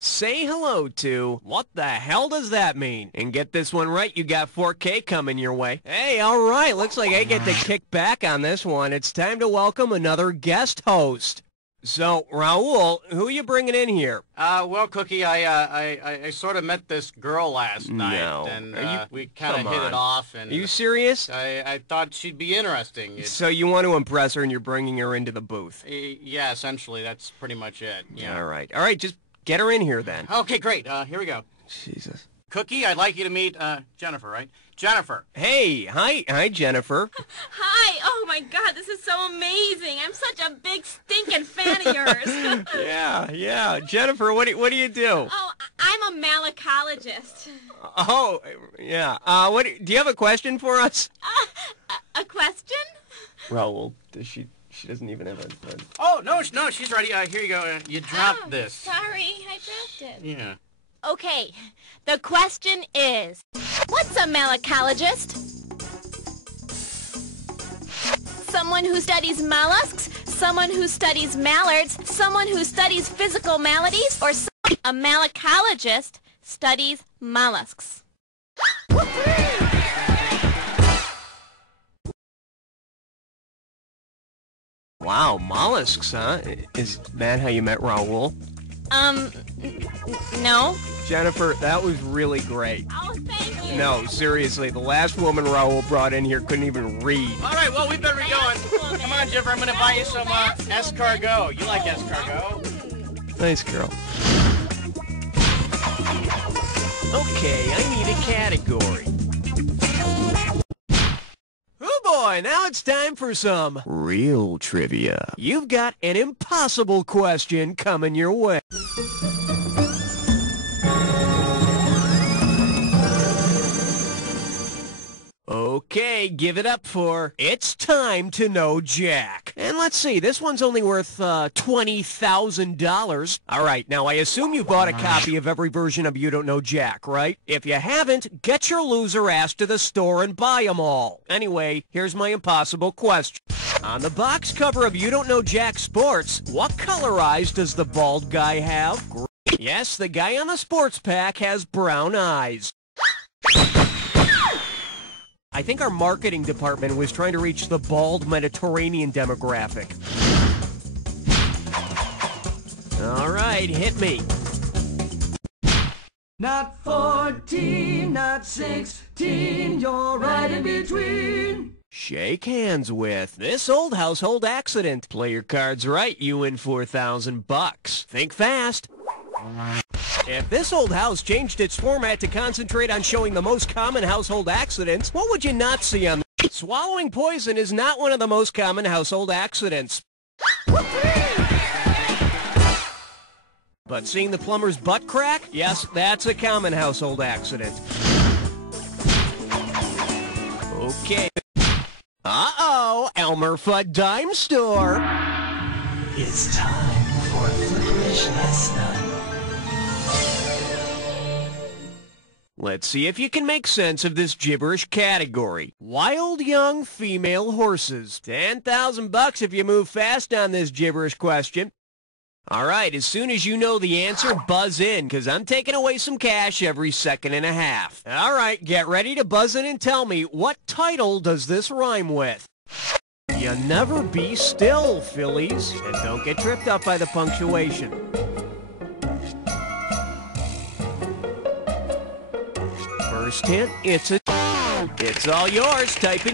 Say hello to, what the hell does that mean? And get this one right, you got 4K coming your way. Hey, alright, looks like I get to kick back on this one. It's time to welcome another guest host. So, Raul, who are you bringing in here? Well, Cookie, I sort of met this girl last night, and we kind of hit it off. And are you serious? I thought she'd be interesting. So you want to impress her, and you're bringing her into the booth? Yeah, essentially, that's pretty much it. Yeah. All right, just get her in here then. Okay, great. Here we go. Jesus. Cookie, I'd like you to meet Jennifer, right? Jennifer. Hey, hi, Jennifer. Hi. Oh my God, this is so amazing. I'm such a big stinking fan of yours. Yeah. Jennifer, what do you do? Oh, I'm a malacologist. Oh, yeah. Do you have a question for us? A question? Raul, she doesn't even have a... Oh, no, she's ready. Here you go. You dropped this. Sorry, I dropped it. Yeah. Okay, the question is, what's a malacologist? Someone who studies mollusks, someone who studies mallards, someone who studies physical maladies, or a malacologist studies mollusks. Wow, mollusks, huh? Is that how you met Raul? No. Jennifer, that was really great. Oh, thank you. No, seriously, the last woman Raul brought in here couldn't even read. All right, well, we better be going. Come on, Jennifer, I'm going to buy you some escargot. You like escargot? Nice girl. Okay, I need a category. Oh boy, now it's time for some real trivia. You've got an impossible question coming your way. Okay, give it up for It's Time to Know Jack. And let's see, this one's only worth $20,000. All right, now I assume you bought a copy of every version of You Don't Know Jack, right? If you haven't, get your loser ass to the store and buy them all. Anyway, here's my impossible question. On the box cover of You Don't Know Jack Sports, what color eyes does the bald guy have? Yes, the guy on the sports pack has brown eyes. I think our marketing department was trying to reach the bald Mediterranean demographic. All right, hit me. Not 14, not 16, you're right in between. Shake hands with this old household accident. Play your cards right, you win $4,000. Think fast. If this old house changed its format to concentrate on showing the most common household accidents, what would you not see on the... Swallowing poison is not one of the most common household accidents. But seeing the plumber's butt crack? Yes, that's a common household accident. Okay. Uh-oh, Elmer Fudd Dime Store. It's time for Flipperish Lesson. Let's see if you can make sense of this gibberish category. Wild young female horses. $10,000 if you move fast on this gibberish question. All right, as soon as you know the answer, buzz in, because I'm taking away some cash every second and a half. All right, get ready to buzz in and tell me, what title does this rhyme with? You never be still, Phillies. And don't get tripped up by the punctuation. First hint, it's all yours. Type in.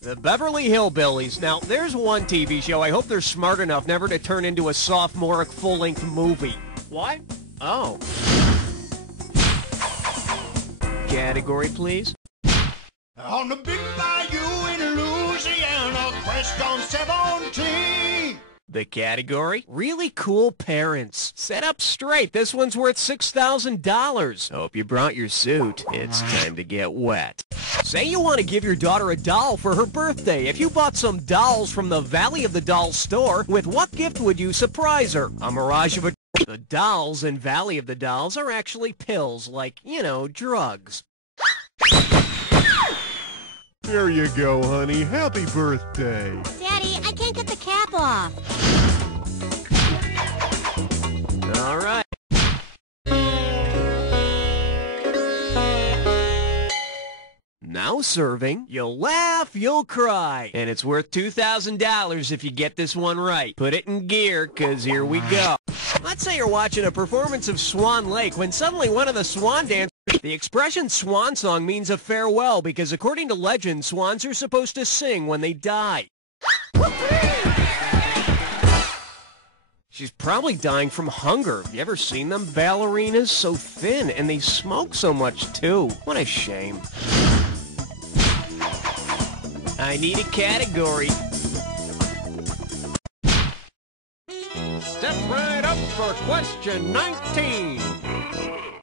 The Beverly Hillbillies. Now, there's one TV show I hope they're smart enough never to turn into a sophomoric full-length movie. Why? Oh. Category, please. On the big bayou in Louisiana, crest on 17. The category? Really cool parents. Set up straight. This one's worth $6,000. Hope you brought your suit. It's time to get wet. Say you want to give your daughter a doll for her birthday. If you bought some dolls from the Valley of the Dolls store, with what gift would you surprise her? A mirage of a... The dolls in Valley of the Dolls are actually pills, like, you know, drugs. There you go, honey. Happy birthday. Daddy, I can't get the cap off. All right. Now serving, you'll laugh, you'll cry. And it's worth $2,000 if you get this one right. Put it in gear, 'cause here we go. Let's say you're watching a performance of Swan Lake when suddenly one of the swan dancers... The expression swan song means a farewell because according to legend, swans are supposed to sing when they die. She's probably dying from hunger. Have you ever seen them ballerinas? So thin, and they smoke so much too. What a shame. I need a category. Step right up for question 19.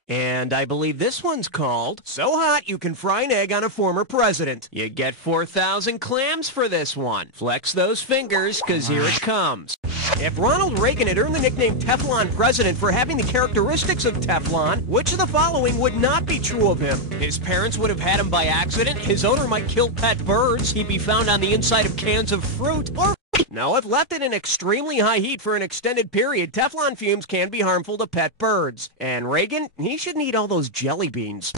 And I believe this one's called So Hot You Can Fry an Egg on a Former President. You get 4,000 clams for this one. Flex those fingers, 'cause here it comes. If Ronald Reagan had earned the nickname Teflon President for having the characteristics of Teflon, which of the following would not be true of him? His parents would have had him by accident, his owner might kill pet birds, he'd be found on the inside of cans of fruit, or... No, if left at an extremely high heat for an extended period, Teflon fumes can be harmful to pet birds. And Reagan, he shouldn't eat all those jelly beans.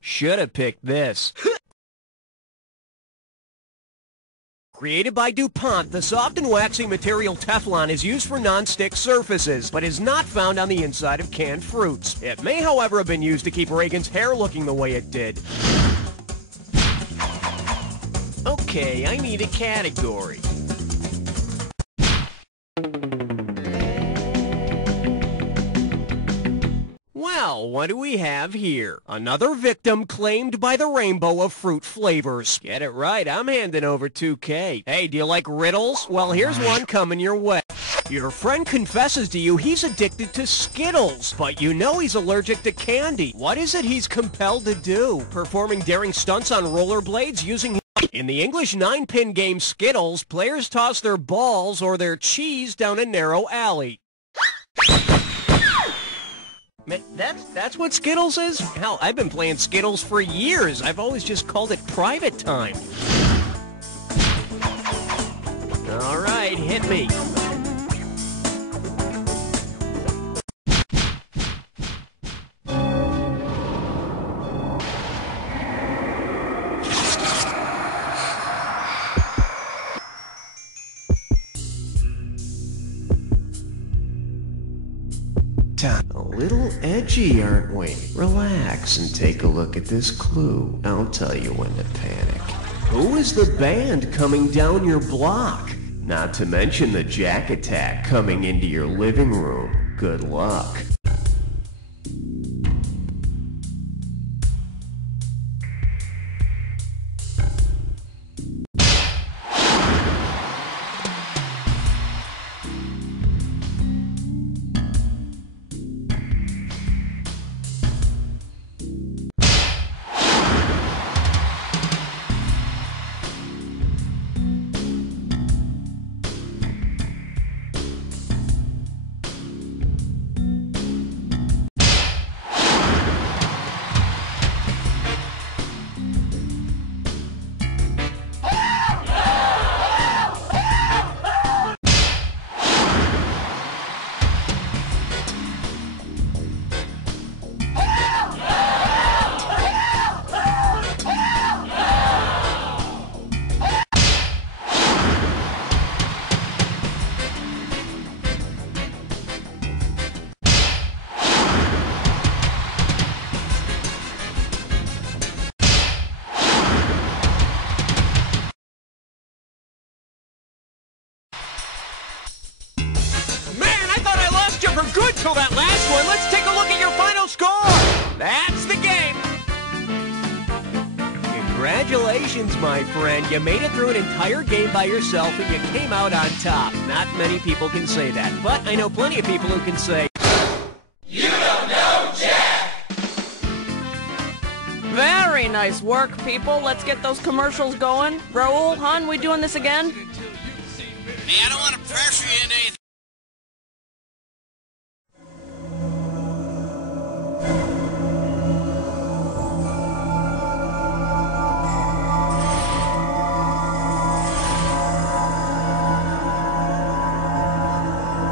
Should have picked this. Created by DuPont, the soft and waxy material Teflon is used for non-stick surfaces, but is not found on the inside of canned fruits. It may, however, have been used to keep Reagan's hair looking the way it did. Okay, I need a category. Well, what do we have here? Another victim claimed by the rainbow of fruit flavors. Get it right, I'm handing over $2K. Hey, do you like riddles? Well, here's one coming your way. Your friend confesses to you he's addicted to Skittles, but you know he's allergic to candy. What is it he's compelled to do? Performing daring stunts on rollerblades using... In the English 9-pin game Skittles, players toss their balls or their cheese down a narrow alley. That's what Skittles is? Hell, I've been playing Skittles for years. I've always just called it private time. All right, hit me. A little edgy, aren't we? Relax and take a look at this clue. I'll tell you when to panic. Who is the band coming down your block? Not to mention the Jack Attack coming into your living room. Good luck. were good till that last one. Let's take a look at your final score. That's the game. Congratulations, my friend. You made it through an entire game by yourself and you came out on top. Not many people can say that, but I know plenty of people who can say, You don't know Jack! Very nice work, people. Let's get those commercials going. Raul, hon, we doing this again? Hey, I don't want to pressure you into anything.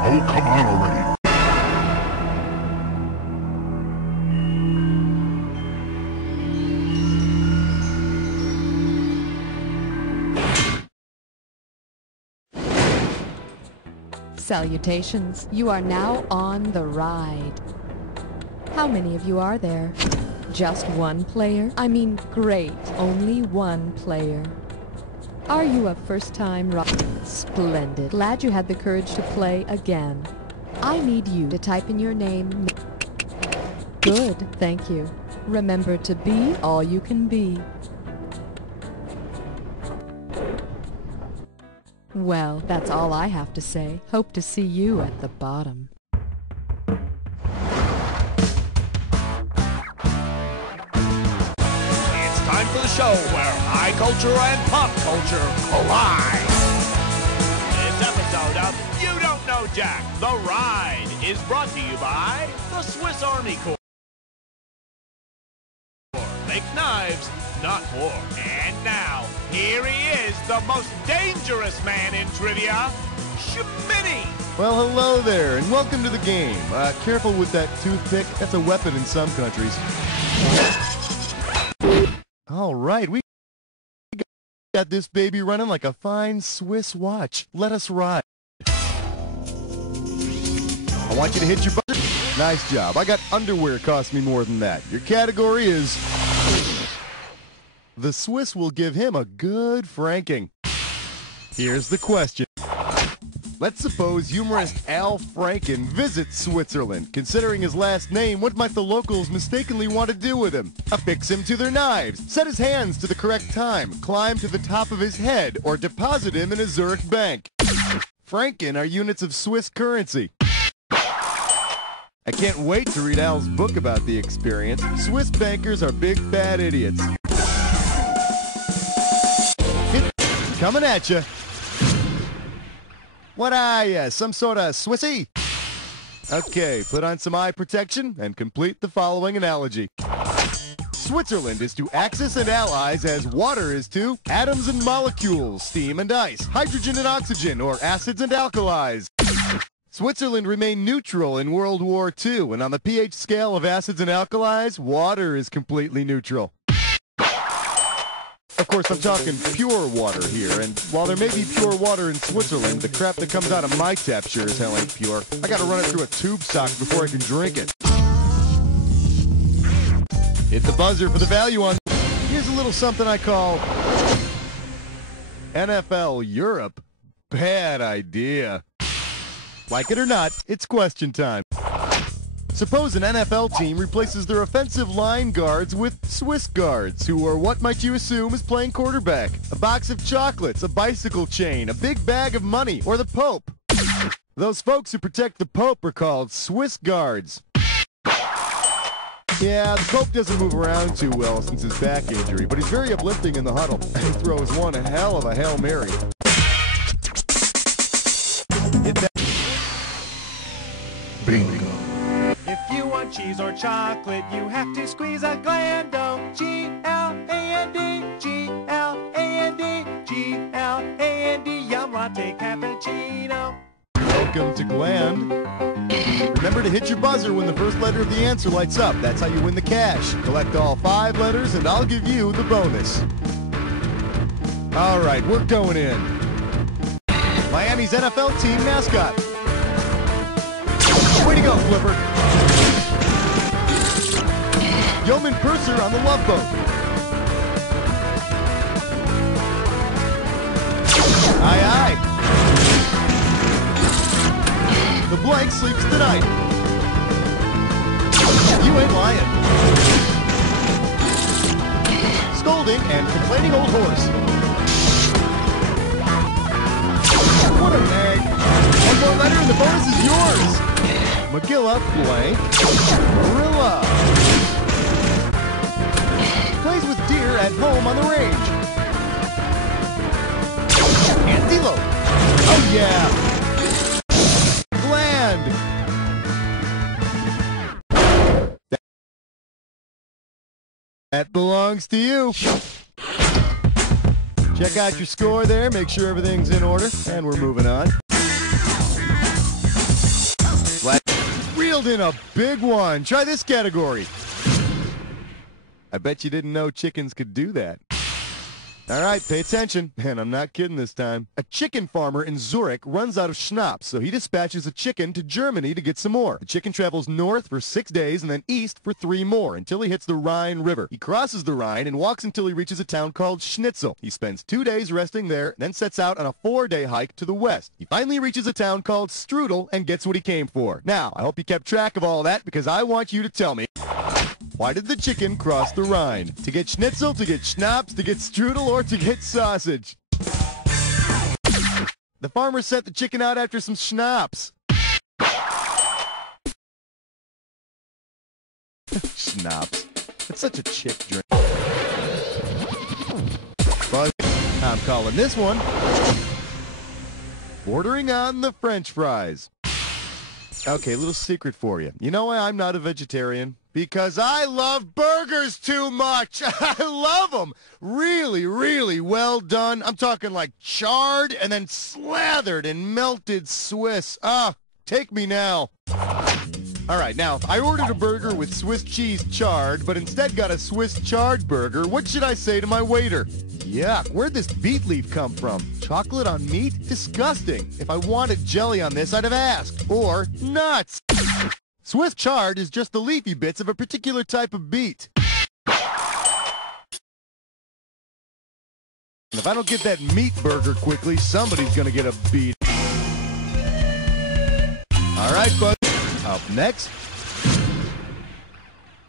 Oh, come on already. Salutations. You are now on the ride. How many of you are there? Just one player? I mean, great. Only one player. Are you a first-time rider? Splendid. Glad you had the courage to play again. I need you to type in your name. Good, thank you. Remember to be all you can be. Well, that's all I have to say. Hope to see you at the bottom. It's time for the show where high culture and pop culture collide. This episode of You Don't Know Jack, The Ride, is brought to you by the Swiss Army Corps. Make knives, not war. And now, here he is, the most dangerous man in trivia, Schmitty. Well, hello there, and welcome to the game. Careful with that toothpick. That's a weapon in some countries. All right, we got this baby running like a fine Swiss watch. Let us ride. I want you to hit your buzzer. Nice job. I got underwear cost me more than that. Your category is... The Swiss will give him a good franking. Here's the question. Let's suppose humorist Al Franken visits Switzerland. Considering his last name, what might the locals mistakenly want to do with him? Affix him to their knives, set his hands to the correct time, climb to the top of his head, or deposit him in a Zurich bank. Franken are units of Swiss currency. I can't wait to read Al's book about the experience. Swiss bankers are big bad idiots. Coming at you. What are ya, some sort of Swissy? Okay, put on some eye protection and complete the following analogy. Switzerland is to Axis and allies as water is to atoms and molecules, steam and ice, hydrogen and oxygen, or acids and alkalis. Switzerland remained neutral in World War II, and on the pH scale of acids and alkalis, water is completely neutral. Of course, I'm talking pure water here, and while there may be pure water in Switzerland, the crap that comes out of my tap sure as hell ain't pure. I gotta run it through a tube sock before I can drink it. Hit the buzzer for the value on... Here's a little something I call... NFL Europe. Bad idea. Like it or not, it's question time. Suppose an NFL team replaces their offensive line guards with Swiss guards, who are what might you assume is playing quarterback? A box of chocolates, a bicycle chain, a big bag of money, or the Pope. Those folks who protect the Pope are called Swiss guards. Yeah, the Pope doesn't move around too well since his back injury, but he's very uplifting in the huddle, and he throws one hell of a Hail Mary. Hit that. Bingo. If you want cheese or chocolate, you have to squeeze a Glando. G-L-A-N-D, G-L-A-N-D, G-L-A-N-D, yum latte cappuccino. Welcome to Gland. Remember to hit your buzzer when the first letter of the answer lights up. That's how you win the cash. Collect all 5 letters and I'll give you the bonus. All right, we're going in. Miami's NFL team mascot. Way to go, Flipper. Yeoman Purser on the Love Boat. Aye, aye. The blank sleeps tonight. You ain't lying. Scolding and complaining old horse. What a nag. One more letter and the bonus is yours. Magilla blank. Gorilla. Plays with deer at home on the range. Antelope. Oh yeah. Gland. That belongs to you. Check out your score there, make sure everything's in order, and we're moving on. Reeled in a big one. Try this category. I bet you didn't know chickens could do that. All right, pay attention, and I'm not kidding this time. A chicken farmer in Zurich runs out of schnapps, so he dispatches a chicken to Germany to get some more. The chicken travels north for 6 days and then east for 3 more until he hits the Rhine River. He crosses the Rhine and walks until he reaches a town called Schnitzel. He spends 2 days resting there, then sets out on a 4-day hike to the west. He finally reaches a town called Strudel and gets what he came for. Now, I hope you kept track of all that because I want you to tell me, why did the chicken cross the Rhine? To get schnitzel, to get schnapps, to get strudel, or to get sausage? The farmer sent the chicken out after some schnapps. Schnapps. It's such a chick drink. But I'm calling this one bordering on the French fries. Okay, a little secret for you. You know why I'm not a vegetarian? Because I love burgers too much. I love them. Really, really well done. I'm talking like charred and then slathered in melted Swiss. Ah, take me now. All right, now, if I ordered a burger with Swiss cheese charred, but instead got a Swiss charred burger, what should I say to my waiter? Yuck, where'd this beet leaf come from? Chocolate on meat? Disgusting. If I wanted jelly on this, I'd have asked. Or nuts. Swiss chard is just the leafy bits of a particular type of beet. And if I don't get that meat burger quickly, somebody's gonna get a beat. All right, bud. Up next.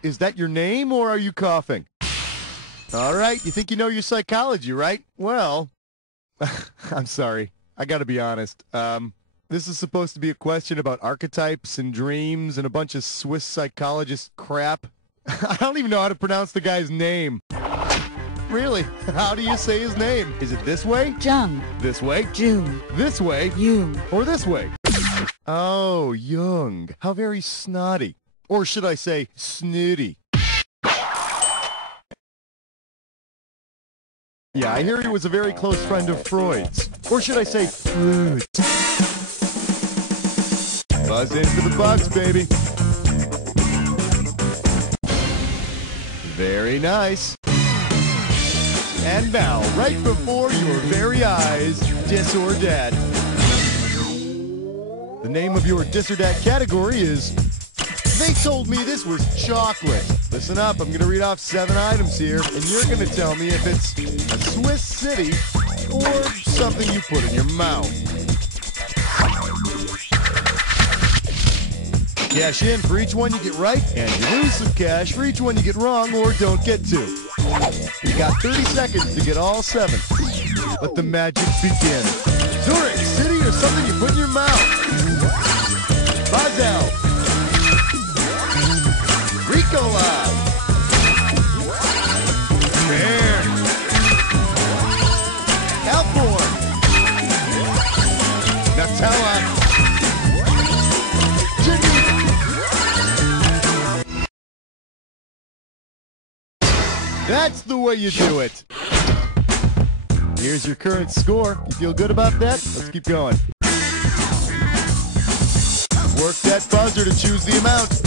Is that your name, or are you coughing? All right, you think you know your psychology, right? Well, I'm sorry. I gotta be honest. This is supposed to be a question about archetypes and dreams and a bunch of Swiss psychologist crap. I don't even know how to pronounce the guy's name. Really? How do you say his name? Is it this way? Jung. This way? June. This way? Jung. Or this way? Oh, Jung. How very snotty. Or should I say snooty? Yeah, I hear he was a very close friend of Freud's. Or should I say Freud's? Buzz in for the bugs, baby. Very nice. And now, right before your very eyes, Dis or Dat. The name of your Dis or Dat category is They Told Me This Was Chocolate. Listen up, I'm going to read off 7 items here, and you're going to tell me if it's a Swiss city or something you put in your mouth. Cash in for each one you get right, and you lose some cash for each one you get wrong or don't get to. You got 30 seconds to get all 7. Let the magic begin. Zurich City or something you put in your mouth. Basel. Ricola. Bern. Alphorn. Nutella. That's the way you do it. Here's your current score. You feel good about that? Let's keep going. Work that buzzer to choose the amount.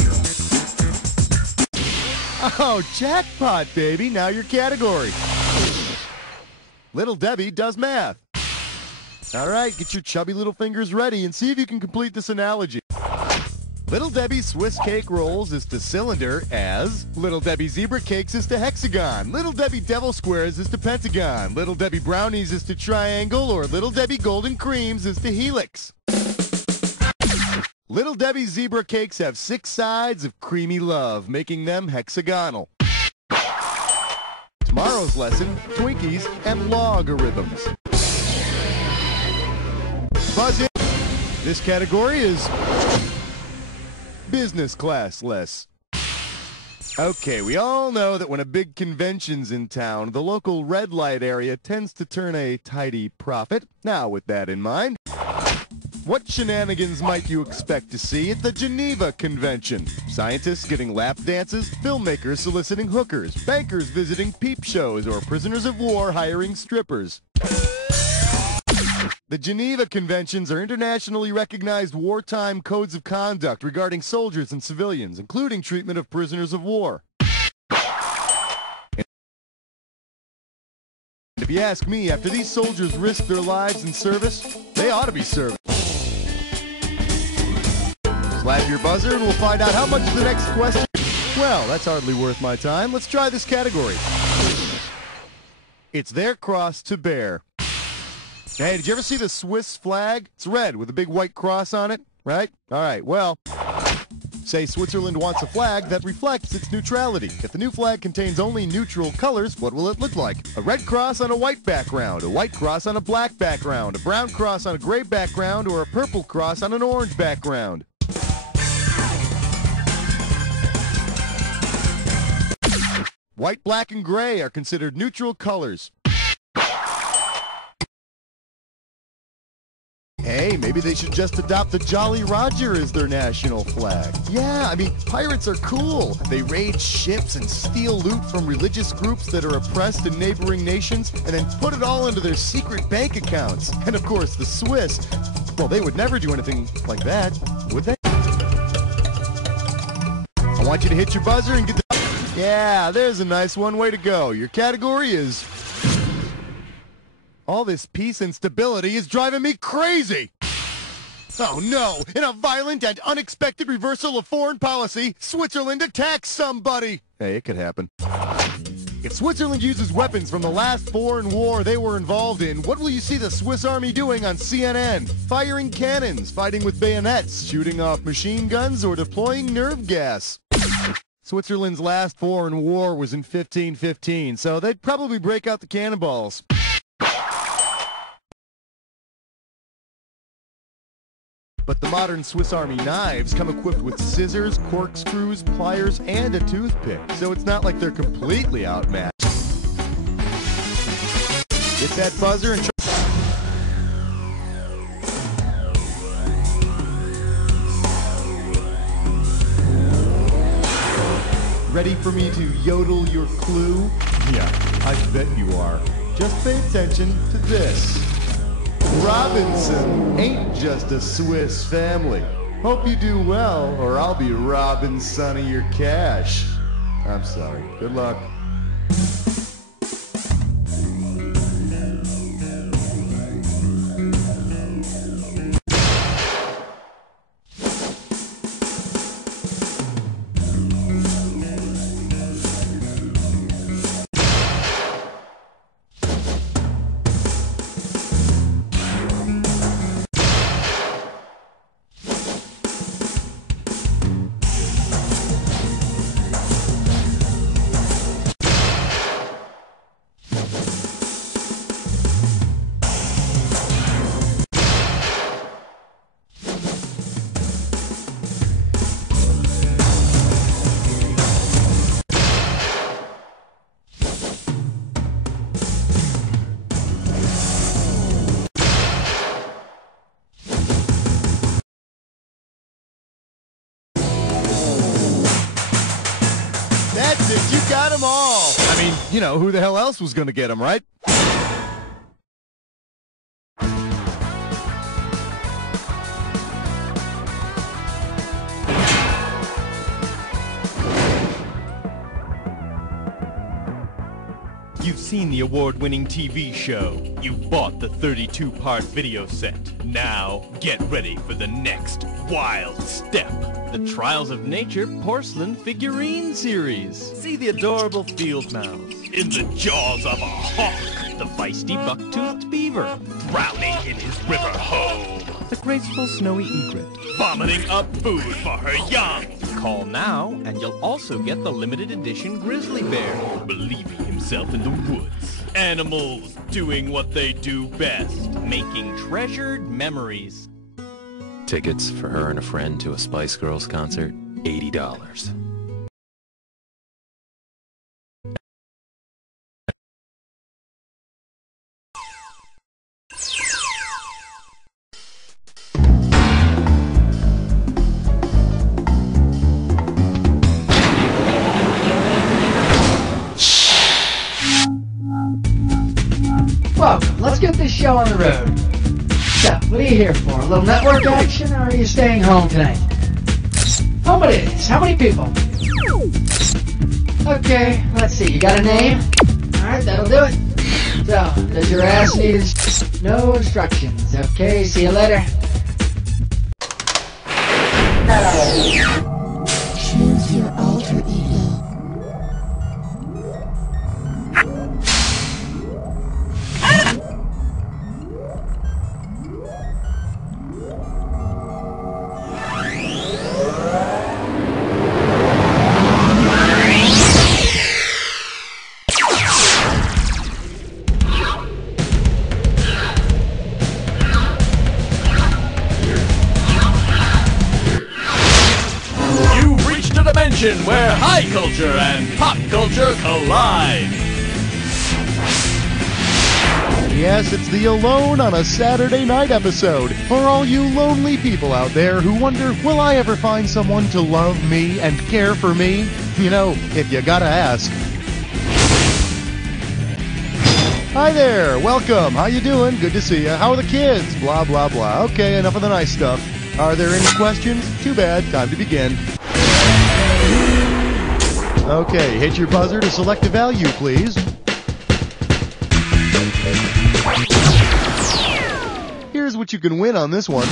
Oh, jackpot, baby. Now your category. Little Debbie does math. All right, get your chubby little fingers ready and see if you can complete this analogy. Little Debbie Swiss cake rolls is to cylinder as Little Debbie zebra cakes is to hexagon, Little Debbie devil squares is to pentagon, Little Debbie brownies is to triangle, or Little Debbie golden creams is to helix. Little Debbie's zebra cakes have 6 sides of creamy love, making them hexagonal. Tomorrow's lesson, Twinkies and logarithms. Buzz in. This category is business class less. Okay, we all know that when a big convention's in town, the local red light area tends to turn a tidy profit. Now, with that in mind, what shenanigans might you expect to see at the Geneva Convention? Scientists getting lap dances, filmmakers soliciting hookers, bankers visiting peep shows, or prisoners of war hiring strippers. The Geneva Conventions are internationally recognized wartime codes of conduct regarding soldiers and civilians, including treatment of prisoners of war. And if you ask me, after these soldiers risk their lives in service, they ought to be served. Slap your buzzer and we'll find out how much the next question. Well, that's hardly worth my time. Let's try this category. It's their cross to bear. Hey, did you ever see the Swiss flag? It's red with a big white cross on it, right? All right, well, say Switzerland wants a flag that reflects its neutrality. If the new flag contains only neutral colors, what will it look like? A red cross on a white background, a white cross on a black background, a brown cross on a gray background, or a purple cross on an orange background? White, black, and gray are considered neutral colors. Hey, maybe they should just adopt the Jolly Roger as their national flag. Yeah, I mean, pirates are cool. They raid ships and steal loot from religious groups that are oppressed in neighboring nations and then put it all into their secret bank accounts. And of course, the Swiss, well, they would never do anything like that, would they? I want you to hit your buzzer and get the... Yeah, there's a nice one. Way to go. Your category is... All this peace and stability is driving me crazy! Oh no! In a violent and unexpected reversal of foreign policy, Switzerland attacks somebody! Hey, it could happen. If Switzerland uses weapons from the last foreign war they were involved in, what will you see the Swiss army doing on CNN? Firing cannons, fighting with bayonets, shooting off machine guns, or deploying nerve gas? Switzerland's last foreign war was in 1515, so they'd probably break out the cannonballs. But the modern Swiss Army knives come equipped with scissors, corkscrews, pliers, and a toothpick, so it's not like they're completely outmatched. Get that buzzer and ready for me to yodel your clue? Yeah, I bet you are. Just pay attention to this. Robinson ain't just a Swiss family. Hope you do well, or I'll be robbing some of your cash. I'm sorry. Good luck. That's it. You got them all. I mean, you know, who the hell else was going to get them, right? You've seen the award-winning TV show. You've bought the 32-part video set. Now, get ready for the next wild step. The Trials of Nature Porcelain Figurine Series. See the adorable field mouse. In the jaws of a hawk. The feisty buck-toothed beaver. Drowning in his river home. the graceful snowy egret, vomiting up food for her young. Call now, and you'll also get the limited edition grizzly bear, believing himself in the woods. Animals doing what they do best, making treasured memories. Tickets for her and a friend to a Spice Girls concert, $80. Welcome. Let's get this show on the road. So, what are you here for? A little network action, or are you staying home tonight? Home it is. How many people? Okay, let's see. You got a name? Alright, that'll do it. So, does your ass need no instructions? Okay, see you later. Choose your alter ego. Where high culture and pop culture collide. Yes, it's the Alone on a Saturday Night episode. For all you lonely people out there who wonder, will I ever find someone to love me and care for me? You know, if you gotta ask. Hi there, welcome. How you doing? Good to see you. How are the kids? Blah, blah, blah. Okay, enough of the nice stuff. Are there any questions? Too bad. Time to begin. Okay, hit your buzzer to select a value, please. Here's what you can win on this one.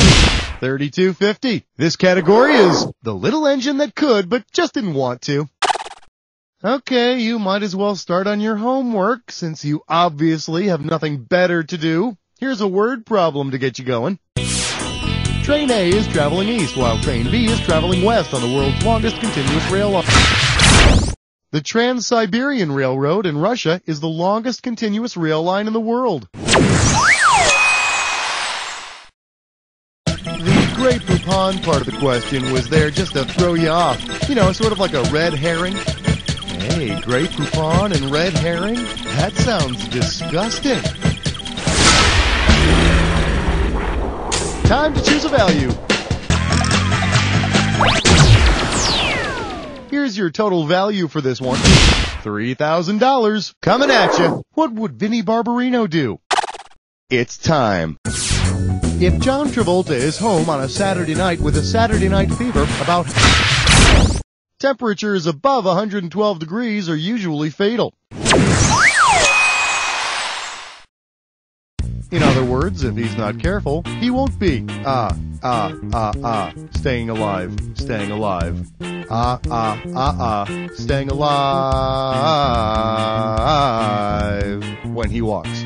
$32.50. This category is the little engine that could, but just didn't want to. Okay, you might as well start on your homework, since you obviously have nothing better to do. Here's a word problem to get you going. Train A is traveling east, while Train B is traveling west on the world's longest continuous rail line. The Trans-Siberian Railroad in Russia is the longest continuous rail line in the world. The Grey Poupon part of the question was there just to throw you off. You know, sort of like a red herring. Hey, Grey Poupon and red herring? That sounds disgusting. Time to choose a value. Here's your total value for this one. $3,000. Coming at you. What would Vinnie Barbarino do? It's time. If John Travolta is home on a Saturday night with a Saturday night fever, about temperatures above 112 degrees are usually fatal. In other words, if he's not careful, he won't be. Staying alive, staying alive. Staying alive when he walks.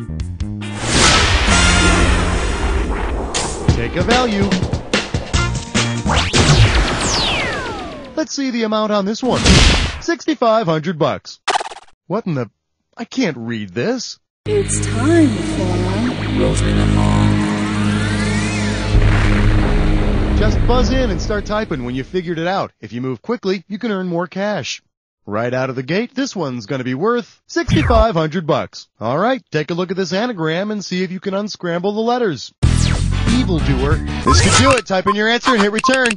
Take a value. Let's see the amount on this one. $6,500. What in the... I can't read this. It's time for Just buzz in and start typing when you figured it out. If you move quickly, you can earn more cash. Right out of the gate, this one's going to be worth $6,500. All right, take a look at this anagram and see if you can unscramble the letters. Evildoer. This could do it. Type in your answer and hit return.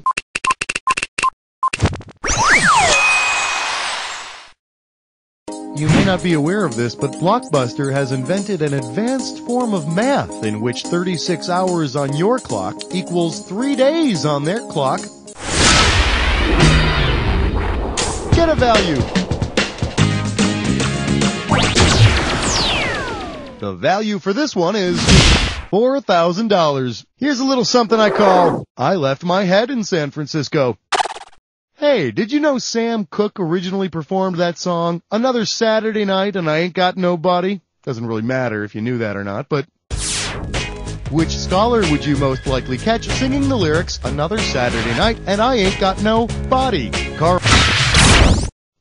You may not be aware of this, but Blockbuster has invented an advanced form of math in which 36 hours on your clock equals 3 days on their clock. Get a value. The value for this one is $4,000. Here's a little something I call, I left my head in San Francisco. Hey, did you know Sam Cooke originally performed that song, Another Saturday Night and I Ain't Got Nobody? Doesn't really matter if you knew that or not, but Which scholar would you most likely catch singing the lyrics, "Another Saturday Night and I Ain't Got No Body"?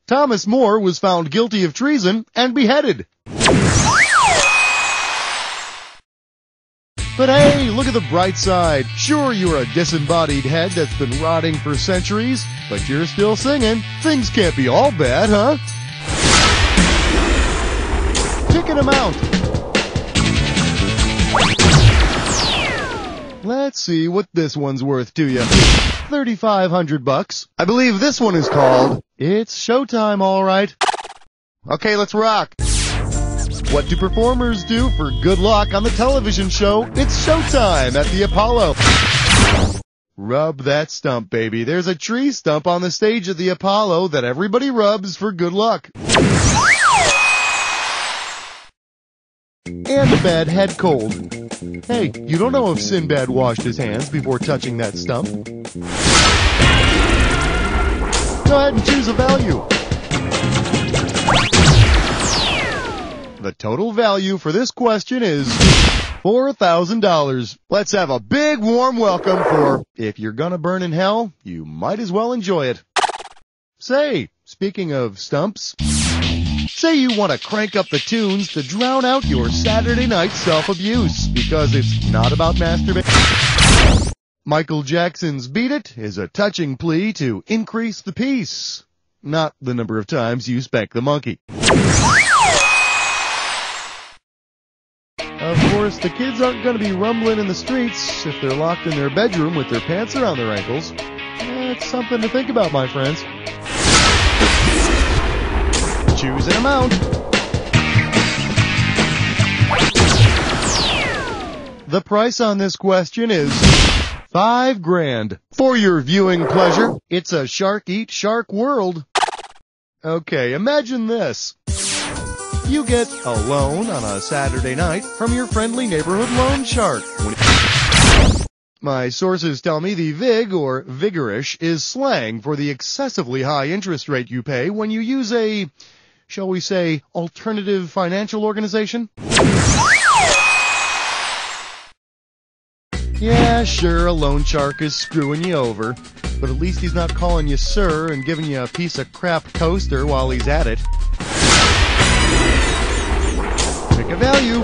Thomas More was found guilty of treason and beheaded. But hey, look at the bright side. Sure, you're a disembodied head that's been rotting for centuries, but you're still singing. Things can't be all bad, huh? Ticket amount. Let's see what this one's worth to you. $3,500. I believe this one is called It's Showtime, all right. Okay, let's rock. What do performers do for good luck on the television show It's Showtime at the Apollo? Rub that stump, baby. There's a tree stump on the stage at the Apollo that everybody rubs for good luck. And a bad head cold. Hey, you don't know if Sinbad washed his hands before touching that stump. Go ahead and choose a value. The total value for this question is $4,000. Let's have a big warm welcome for If You're Gonna Burn in Hell, You Might As Well Enjoy It. Say, speaking of stumps, say you want to crank up the tunes to drown out your Saturday night self-abuse, because it's not about masturbation. Michael Jackson's Beat It is a touching plea to increase the peace, not the number of times you spank the monkey. Of course, the kids aren't going to be rumbling in the streets if they're locked in their bedroom with their pants around their ankles. It's something to think about, my friends. Choose an amount. The price on this question is $5,000. For your viewing pleasure, it's a shark eat shark world. Okay, imagine this. You get a loan on a Saturday night from your friendly neighborhood loan shark. My sources tell me the VIG, or vigorish, is slang for the excessively high interest rate you pay when you use a, shall we say, alternative financial organization? Yeah, sure, a loan shark is screwing you over, but at least he's not calling you sir and giving you a piece of crap toaster while he's at it. Pick a value.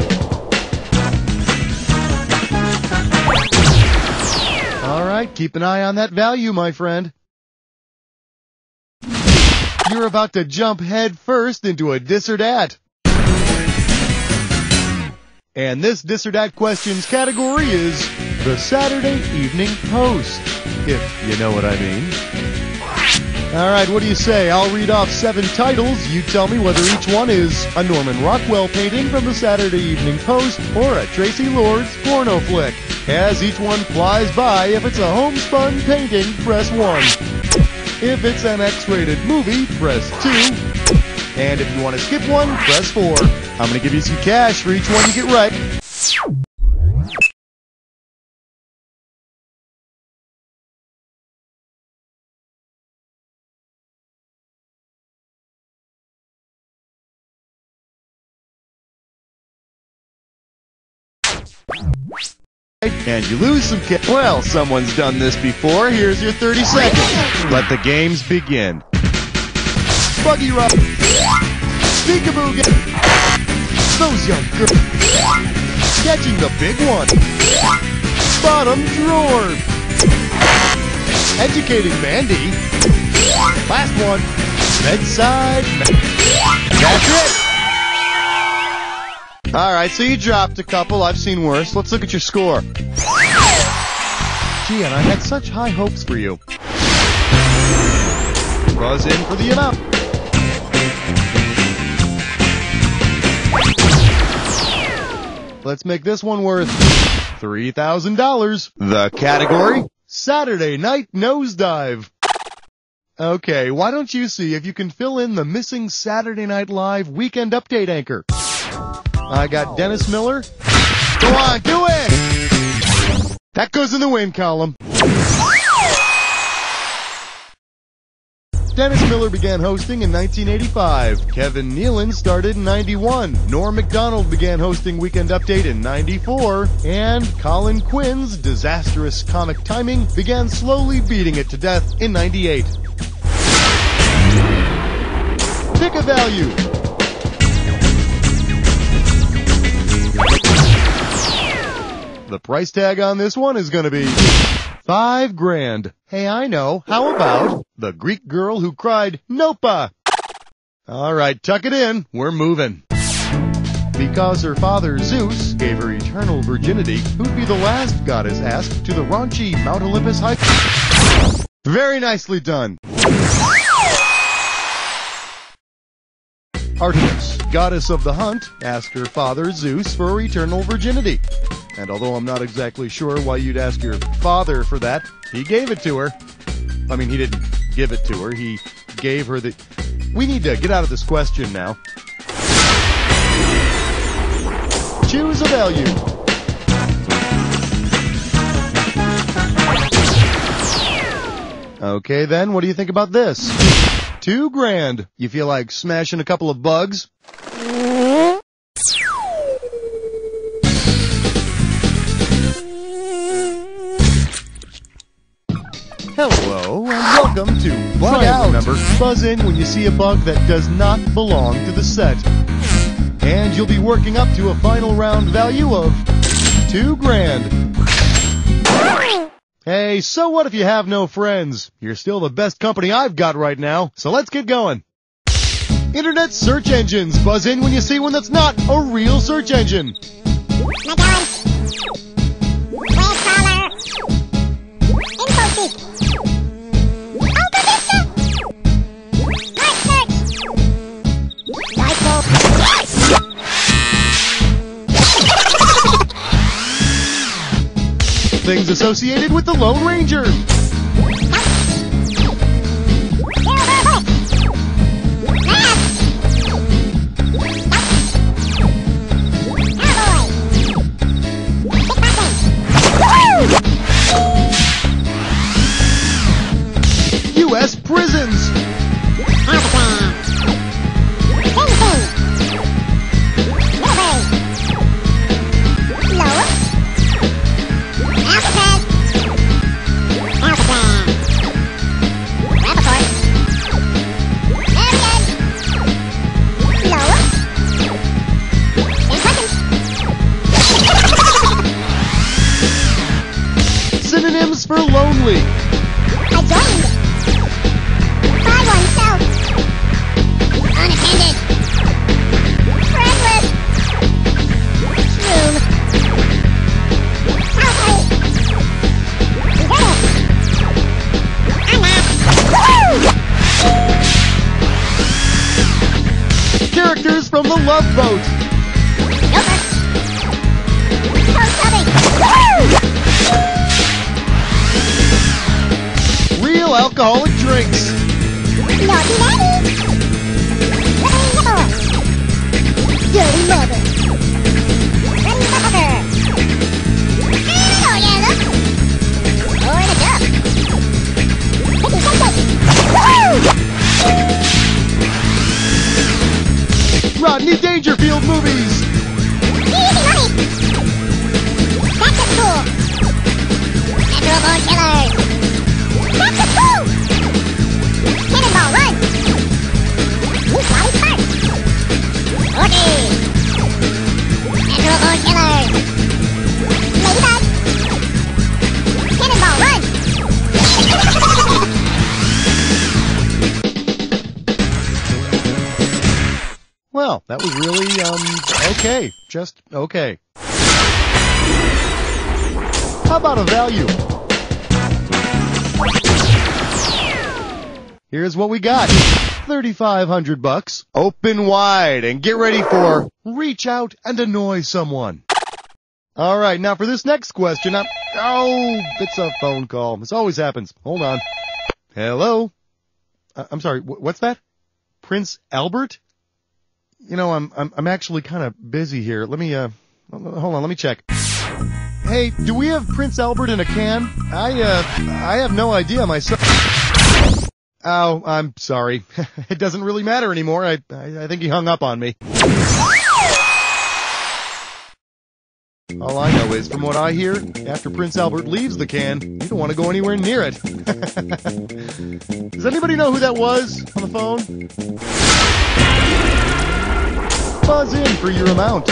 All right, keep an eye on that value, my friend. You're about to jump head first into a dis or dat. And this dis or dat questions category is the Saturday Evening Post, if you know what I mean. All right, what do you say? I'll read off 7 titles. You tell me whether each one is a Norman Rockwell painting from the Saturday Evening Post or a Tracy Lords porno flick. As each one flies by, if it's a homespun painting, press 1. If it's an X-rated movie, press 2. And if you want to skip one, press 4. I'm going to give you some cash for each one you get right. And you lose some cash. Well, someone's done this before. Here's your 30 seconds. Let the games begin. Buggy Rock. Peekaboo. Those young girls. Catching the big one. Bottom drawer. Educating Mandy. Last one. Bedside. That's it. All right, so you dropped a couple. I've seen worse. Let's look at your score. Gee, and I had such high hopes for you. Buzz in for the amount. Let's make this one worth $3,000. The category, Saturday Night Nosedive. Okay, why don't you see if you can fill in the missing Saturday Night Live Weekend Update anchor? I got Dennis Miller. Go on, do it! That goes in the win column. Dennis Miller began hosting in 1985. Kevin Nealon started in 91. Norm Macdonald began hosting Weekend Update in 94. And Colin Quinn's disastrous comic timing began slowly beating it to death in 98. Pick a value. The price tag on this one is going to be $5,000. Hey, I know. How about the Greek girl who cried, Nopa? All right, tuck it in. We're moving. Because her father, Zeus, gave her eternal virginity, who'd be the last goddess asked to the raunchy Mount Olympus hike? Very nicely done. Artemis, goddess of the hunt, asked her father, Zeus, for eternal virginity. And although I'm not exactly sure why you'd ask your father for that, he gave it to her. I mean, he didn't give it to her. He gave her the... We need to get out of this question now. Choose a value. Okay, then, what do you think about this? $2,000. You feel like smashing a couple of bugs? Hello, and welcome to Bug Out. Remember, buzz in when you see a bug that does not belong to the set. And you'll be working up to a final round value of $2,000. Hey, so what if you have no friends? You're still the best company I've got right now, so let's get going. Internet search engines. Buzz in when you see one that's not a real search engine. McDonald's. Web crawler. InfoSeek. Things associated with the Lone Ranger. U.S. prisons. Synonyms for lonely. Adjoined. By oneself. Unattended. Friendless. Room. Household. Characters from the Love Boat. Joker. Toe-stubbing. Real alcoholic drinks. Naughty Daddy. Living Nipple. Dirty Mother. Ready Mother. Oh yeah, look. Or the duck. Picky Cake. Rodney Dangerfield movies. Easy money. Back to school. Natural born killers. Back to school. Cannonball Run. New Bobby Sparks. Orgy. Natural born killers. Ladybug. Cannonball Run. Well, that was really, okay. Just okay. How about a value? Here's what we got. $3,500. Open wide and get ready for reach out and annoy someone. All right, now for this next question, it's a phone call. This always happens. Hold on. Hello? I'm sorry, what's that? Prince Albert? You know, I'm actually kind of busy here. Let me, hold on, let me check. Hey, do we have Prince Albert in a can? I have no idea myself. Oh, I'm sorry. It doesn't really matter anymore. I think he hung up on me. All I know is, from what I hear, after Prince Albert leaves the can, you don't want to go anywhere near it. Does anybody know who that was on the phone? Buzz in for your amount.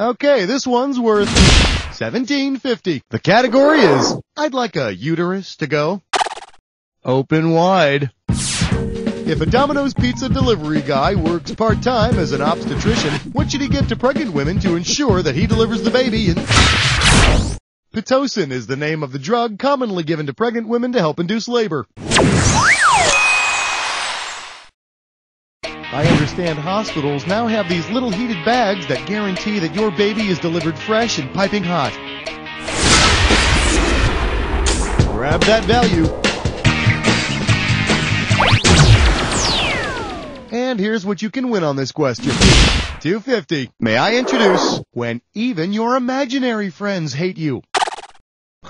Okay, this one's worth $17.50. The category is, I'd like a uterus to go open wide. If a Domino's pizza delivery guy works part-time as an obstetrician, what should he give to pregnant women to ensure that he delivers the baby? Pitocin is the name of the drug commonly given to pregnant women to help induce labor. I understand hospitals now have these little heated bags that guarantee that your baby is delivered fresh and piping hot. Grab that value. And here's what you can win on this question. $2.50. May I introduce when even your imaginary friends hate you?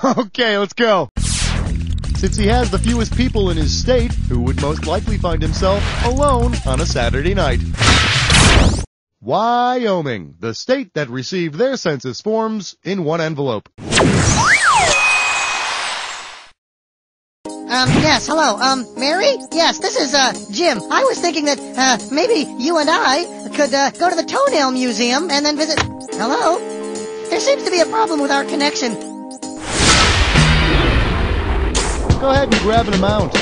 Okay, let's go. Since he has the fewest people in his state, who would most likely find himself alone on a Saturday night? Wyoming, the state that received their census forms in one envelope. Yes, hello. Mary? Yes, this is, Jim. I was thinking that, maybe you and I could, go to the Toenail Museum and then visit... Hello? There seems to be a problem with our connection. Go ahead and grab an amount.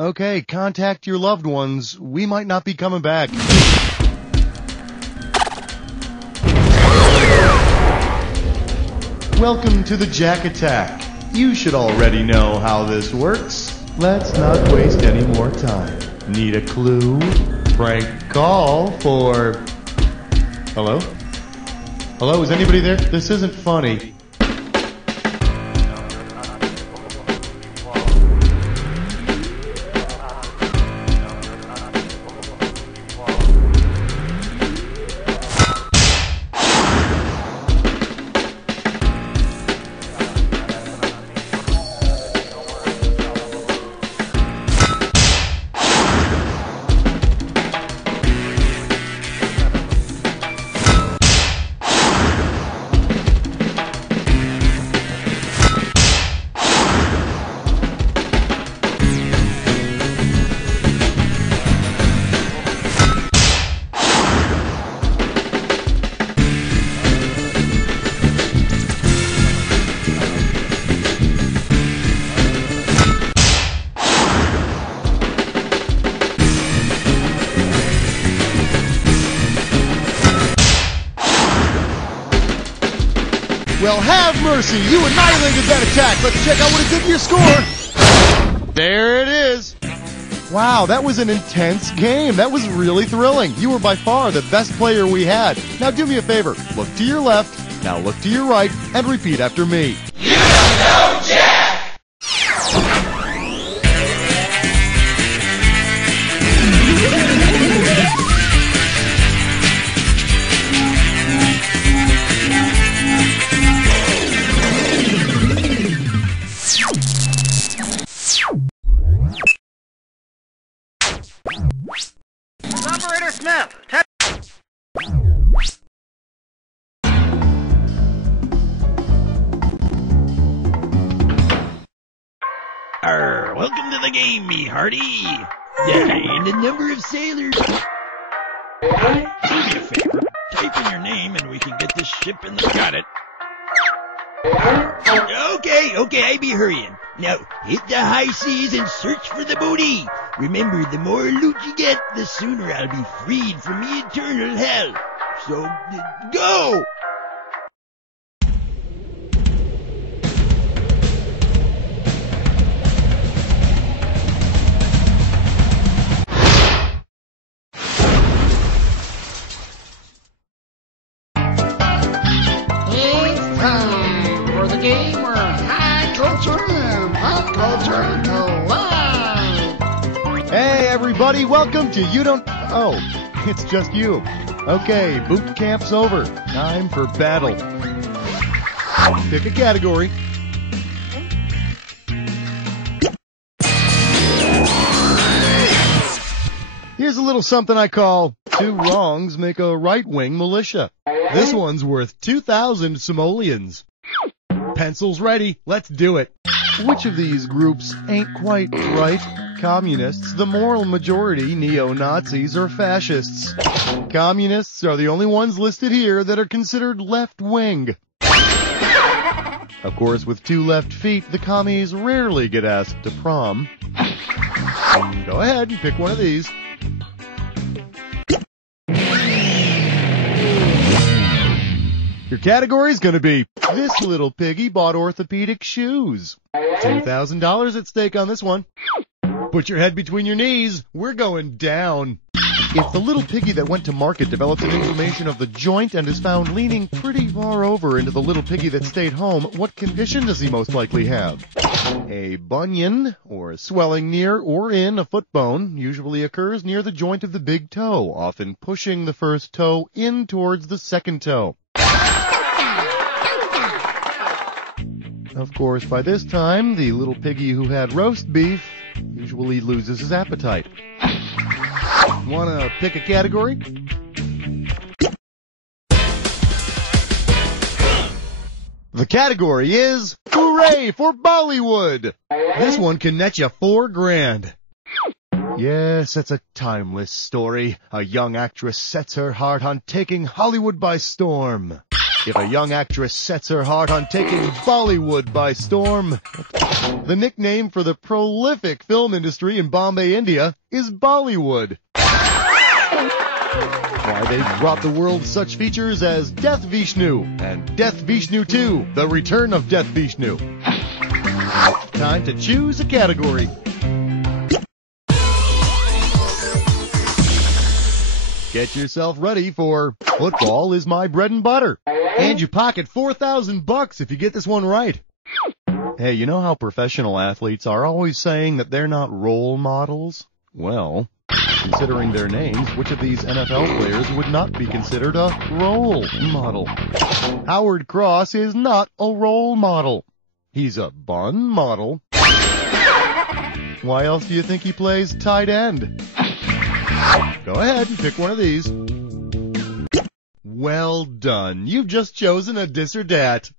Okay, contact your loved ones. We might not be coming back. Welcome to the Jack Attack. You should already know how this works. Let's not waste any more time. Need a clue? Prank call for... Hello? Hello, is anybody there? This isn't funny. Well, have mercy. You annihilated that attack. Let's check out what it did to your score. There it is. Wow, that was an intense game. That was really thrilling. You were by far the best player we had. Now do me a favor. Look to your left, now look to your right, and repeat after me. You don't know Jack! Operator Smith, Welcome to the game, me hearty. And a number of sailors. Do me a favor. Type in your name and we can get this ship in the... Got it. Okay, I be hurrying. Now, hit the high seas and search for the booty. Remember, the more loot you get, the sooner I'll be freed from the eternal hell. So, go! It's time for the game where high culture and pop culture collide. Hey, everybody, welcome to You Don't... Oh, It's just you. Okay, boot camp's over. Time for battle. Pick a category. Here's a little something I call two wrongs make a right-wing militia. This one's worth 2,000 simoleons. Pencils ready, let's do it. Which of these groups ain't quite right? Communists, the moral majority, neo-Nazis, or fascists? Communists are the only ones listed here that are considered left-wing. Of course, with two left feet, the commies rarely get asked to prom. Go ahead and pick one of these. Your category is going to be, this little piggy bought orthopedic shoes. $2,000 at stake on this one. Put your head between your knees. We're going down. If the little piggy that went to market develops an inflammation of the joint and is found leaning pretty far over into the little piggy that stayed home, what condition does he most likely have? A bunion, or a swelling near or in a foot bone, usually occurs near the joint of the big toe, often pushing the first toe in towards the second toe. Of course, by this time, the little piggy who had roast beef usually loses his appetite. Wanna pick a category? The category is, hooray for Bollywood! This one can net you $4,000. Yes, it's a timeless story. A young actress sets her heart on taking Hollywood by storm. If a young actress sets her heart on taking Bollywood by storm, the nickname for the prolific film industry in Bombay, India, is Bollywood. Why, they've brought the world such features as Death Vishnu and Death Vishnu 2, The Return of Death Vishnu. Time to choose a category. Get yourself ready for Football is My Bread and Butter. And you pocket $4,000 if you get this one right. Hey, you know how professional athletes are always saying that they're not role models? Well, considering their names, which of these NFL players would not be considered a role model? Howard Cross is not a role model. He's a bun model. Why else do you think he plays tight end? Go ahead and pick one of these. Well done. You've just chosen a dis or dat.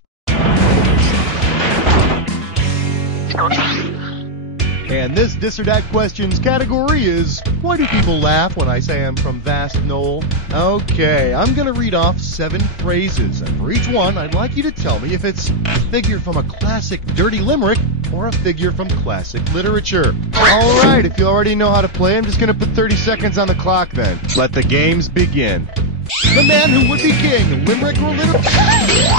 And this dis or dat questions category is, why do people laugh when I say I'm from Vast Knoll? Okay, I'm going to read off 7 phrases, and for each one, I'd like you to tell me if it's a figure from a classic dirty limerick or a figure from classic literature. Alright, if you already know how to play, I'm just going to put 30 seconds on the clock then. Let the games begin. The man who would be king, limerick or literature.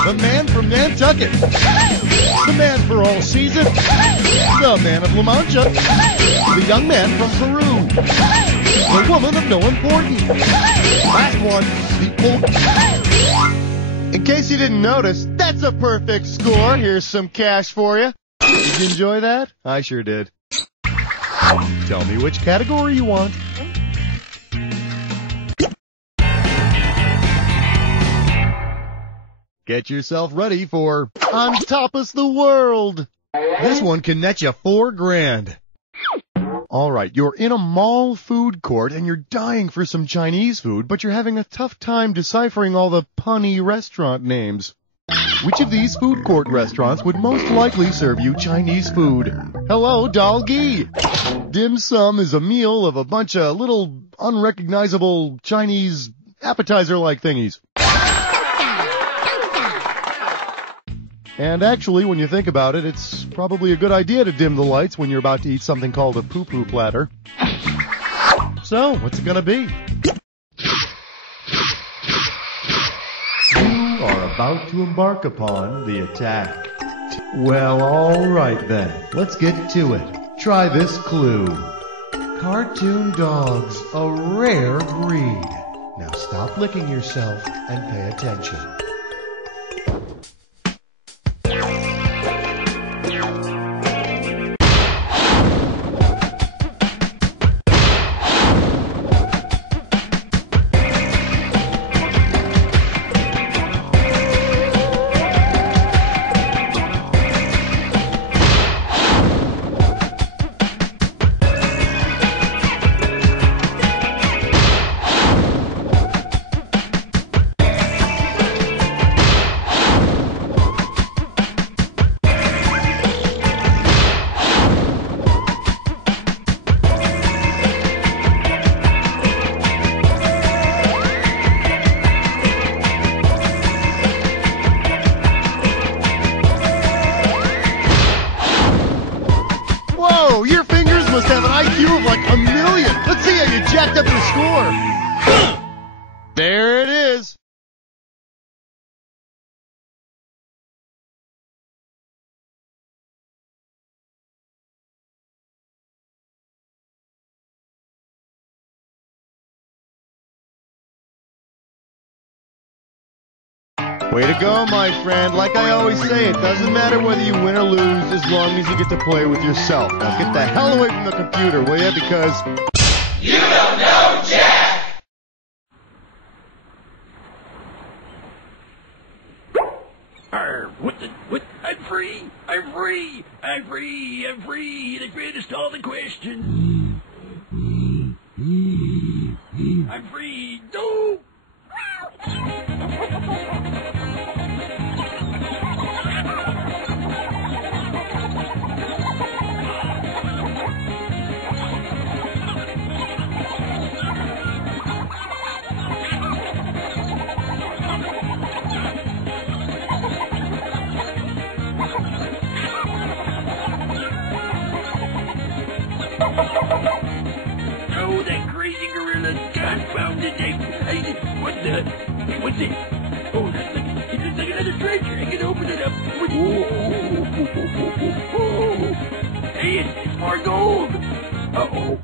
The man from Nantucket. The man for all seasons. The man of La Mancha. The young man from Peru. The woman of no importance. Last one, the old... In case you didn't notice, that's a perfect score. Here's some cash for you. Did you enjoy that? I sure did. Tell me which category you want. Get yourself ready for On Tapas the World. This one can net you $4,000. Alright, you're in a mall food court and you're dying for some Chinese food, but you're having a tough time deciphering all the punny restaurant names. Which of these food court restaurants would most likely serve you Chinese food? Hello, Dalgi! Dim sum is a meal of a bunch of little unrecognizable Chinese appetizer-like thingies. And actually, when you think about it, it's probably a good idea to dim the lights when you're about to eat something called a poo-poo platter. So, what's it gonna be? You are about to embark upon the attack. Well, alright then. Let's get to it. Try this clue. Cartoon dogs, a rare breed. Now stop licking yourself and pay attention. jacked up the score. There it is. Way to go, my friend. Like I always say, it doesn't matter whether you win or lose as long as you get to play with yourself. Now get the hell away from the computer, will you? Because You don't know Jack! What? I'm free! I'm free! I'm free! I'm free! The greatest of all the questions! I'm free! No! Oh, that crazy gorilla! Confounded! What the? Hey, what's it? Oh, that's like, it looks like another treasure. I can open it up. Hey, it's more gold. Uh-oh.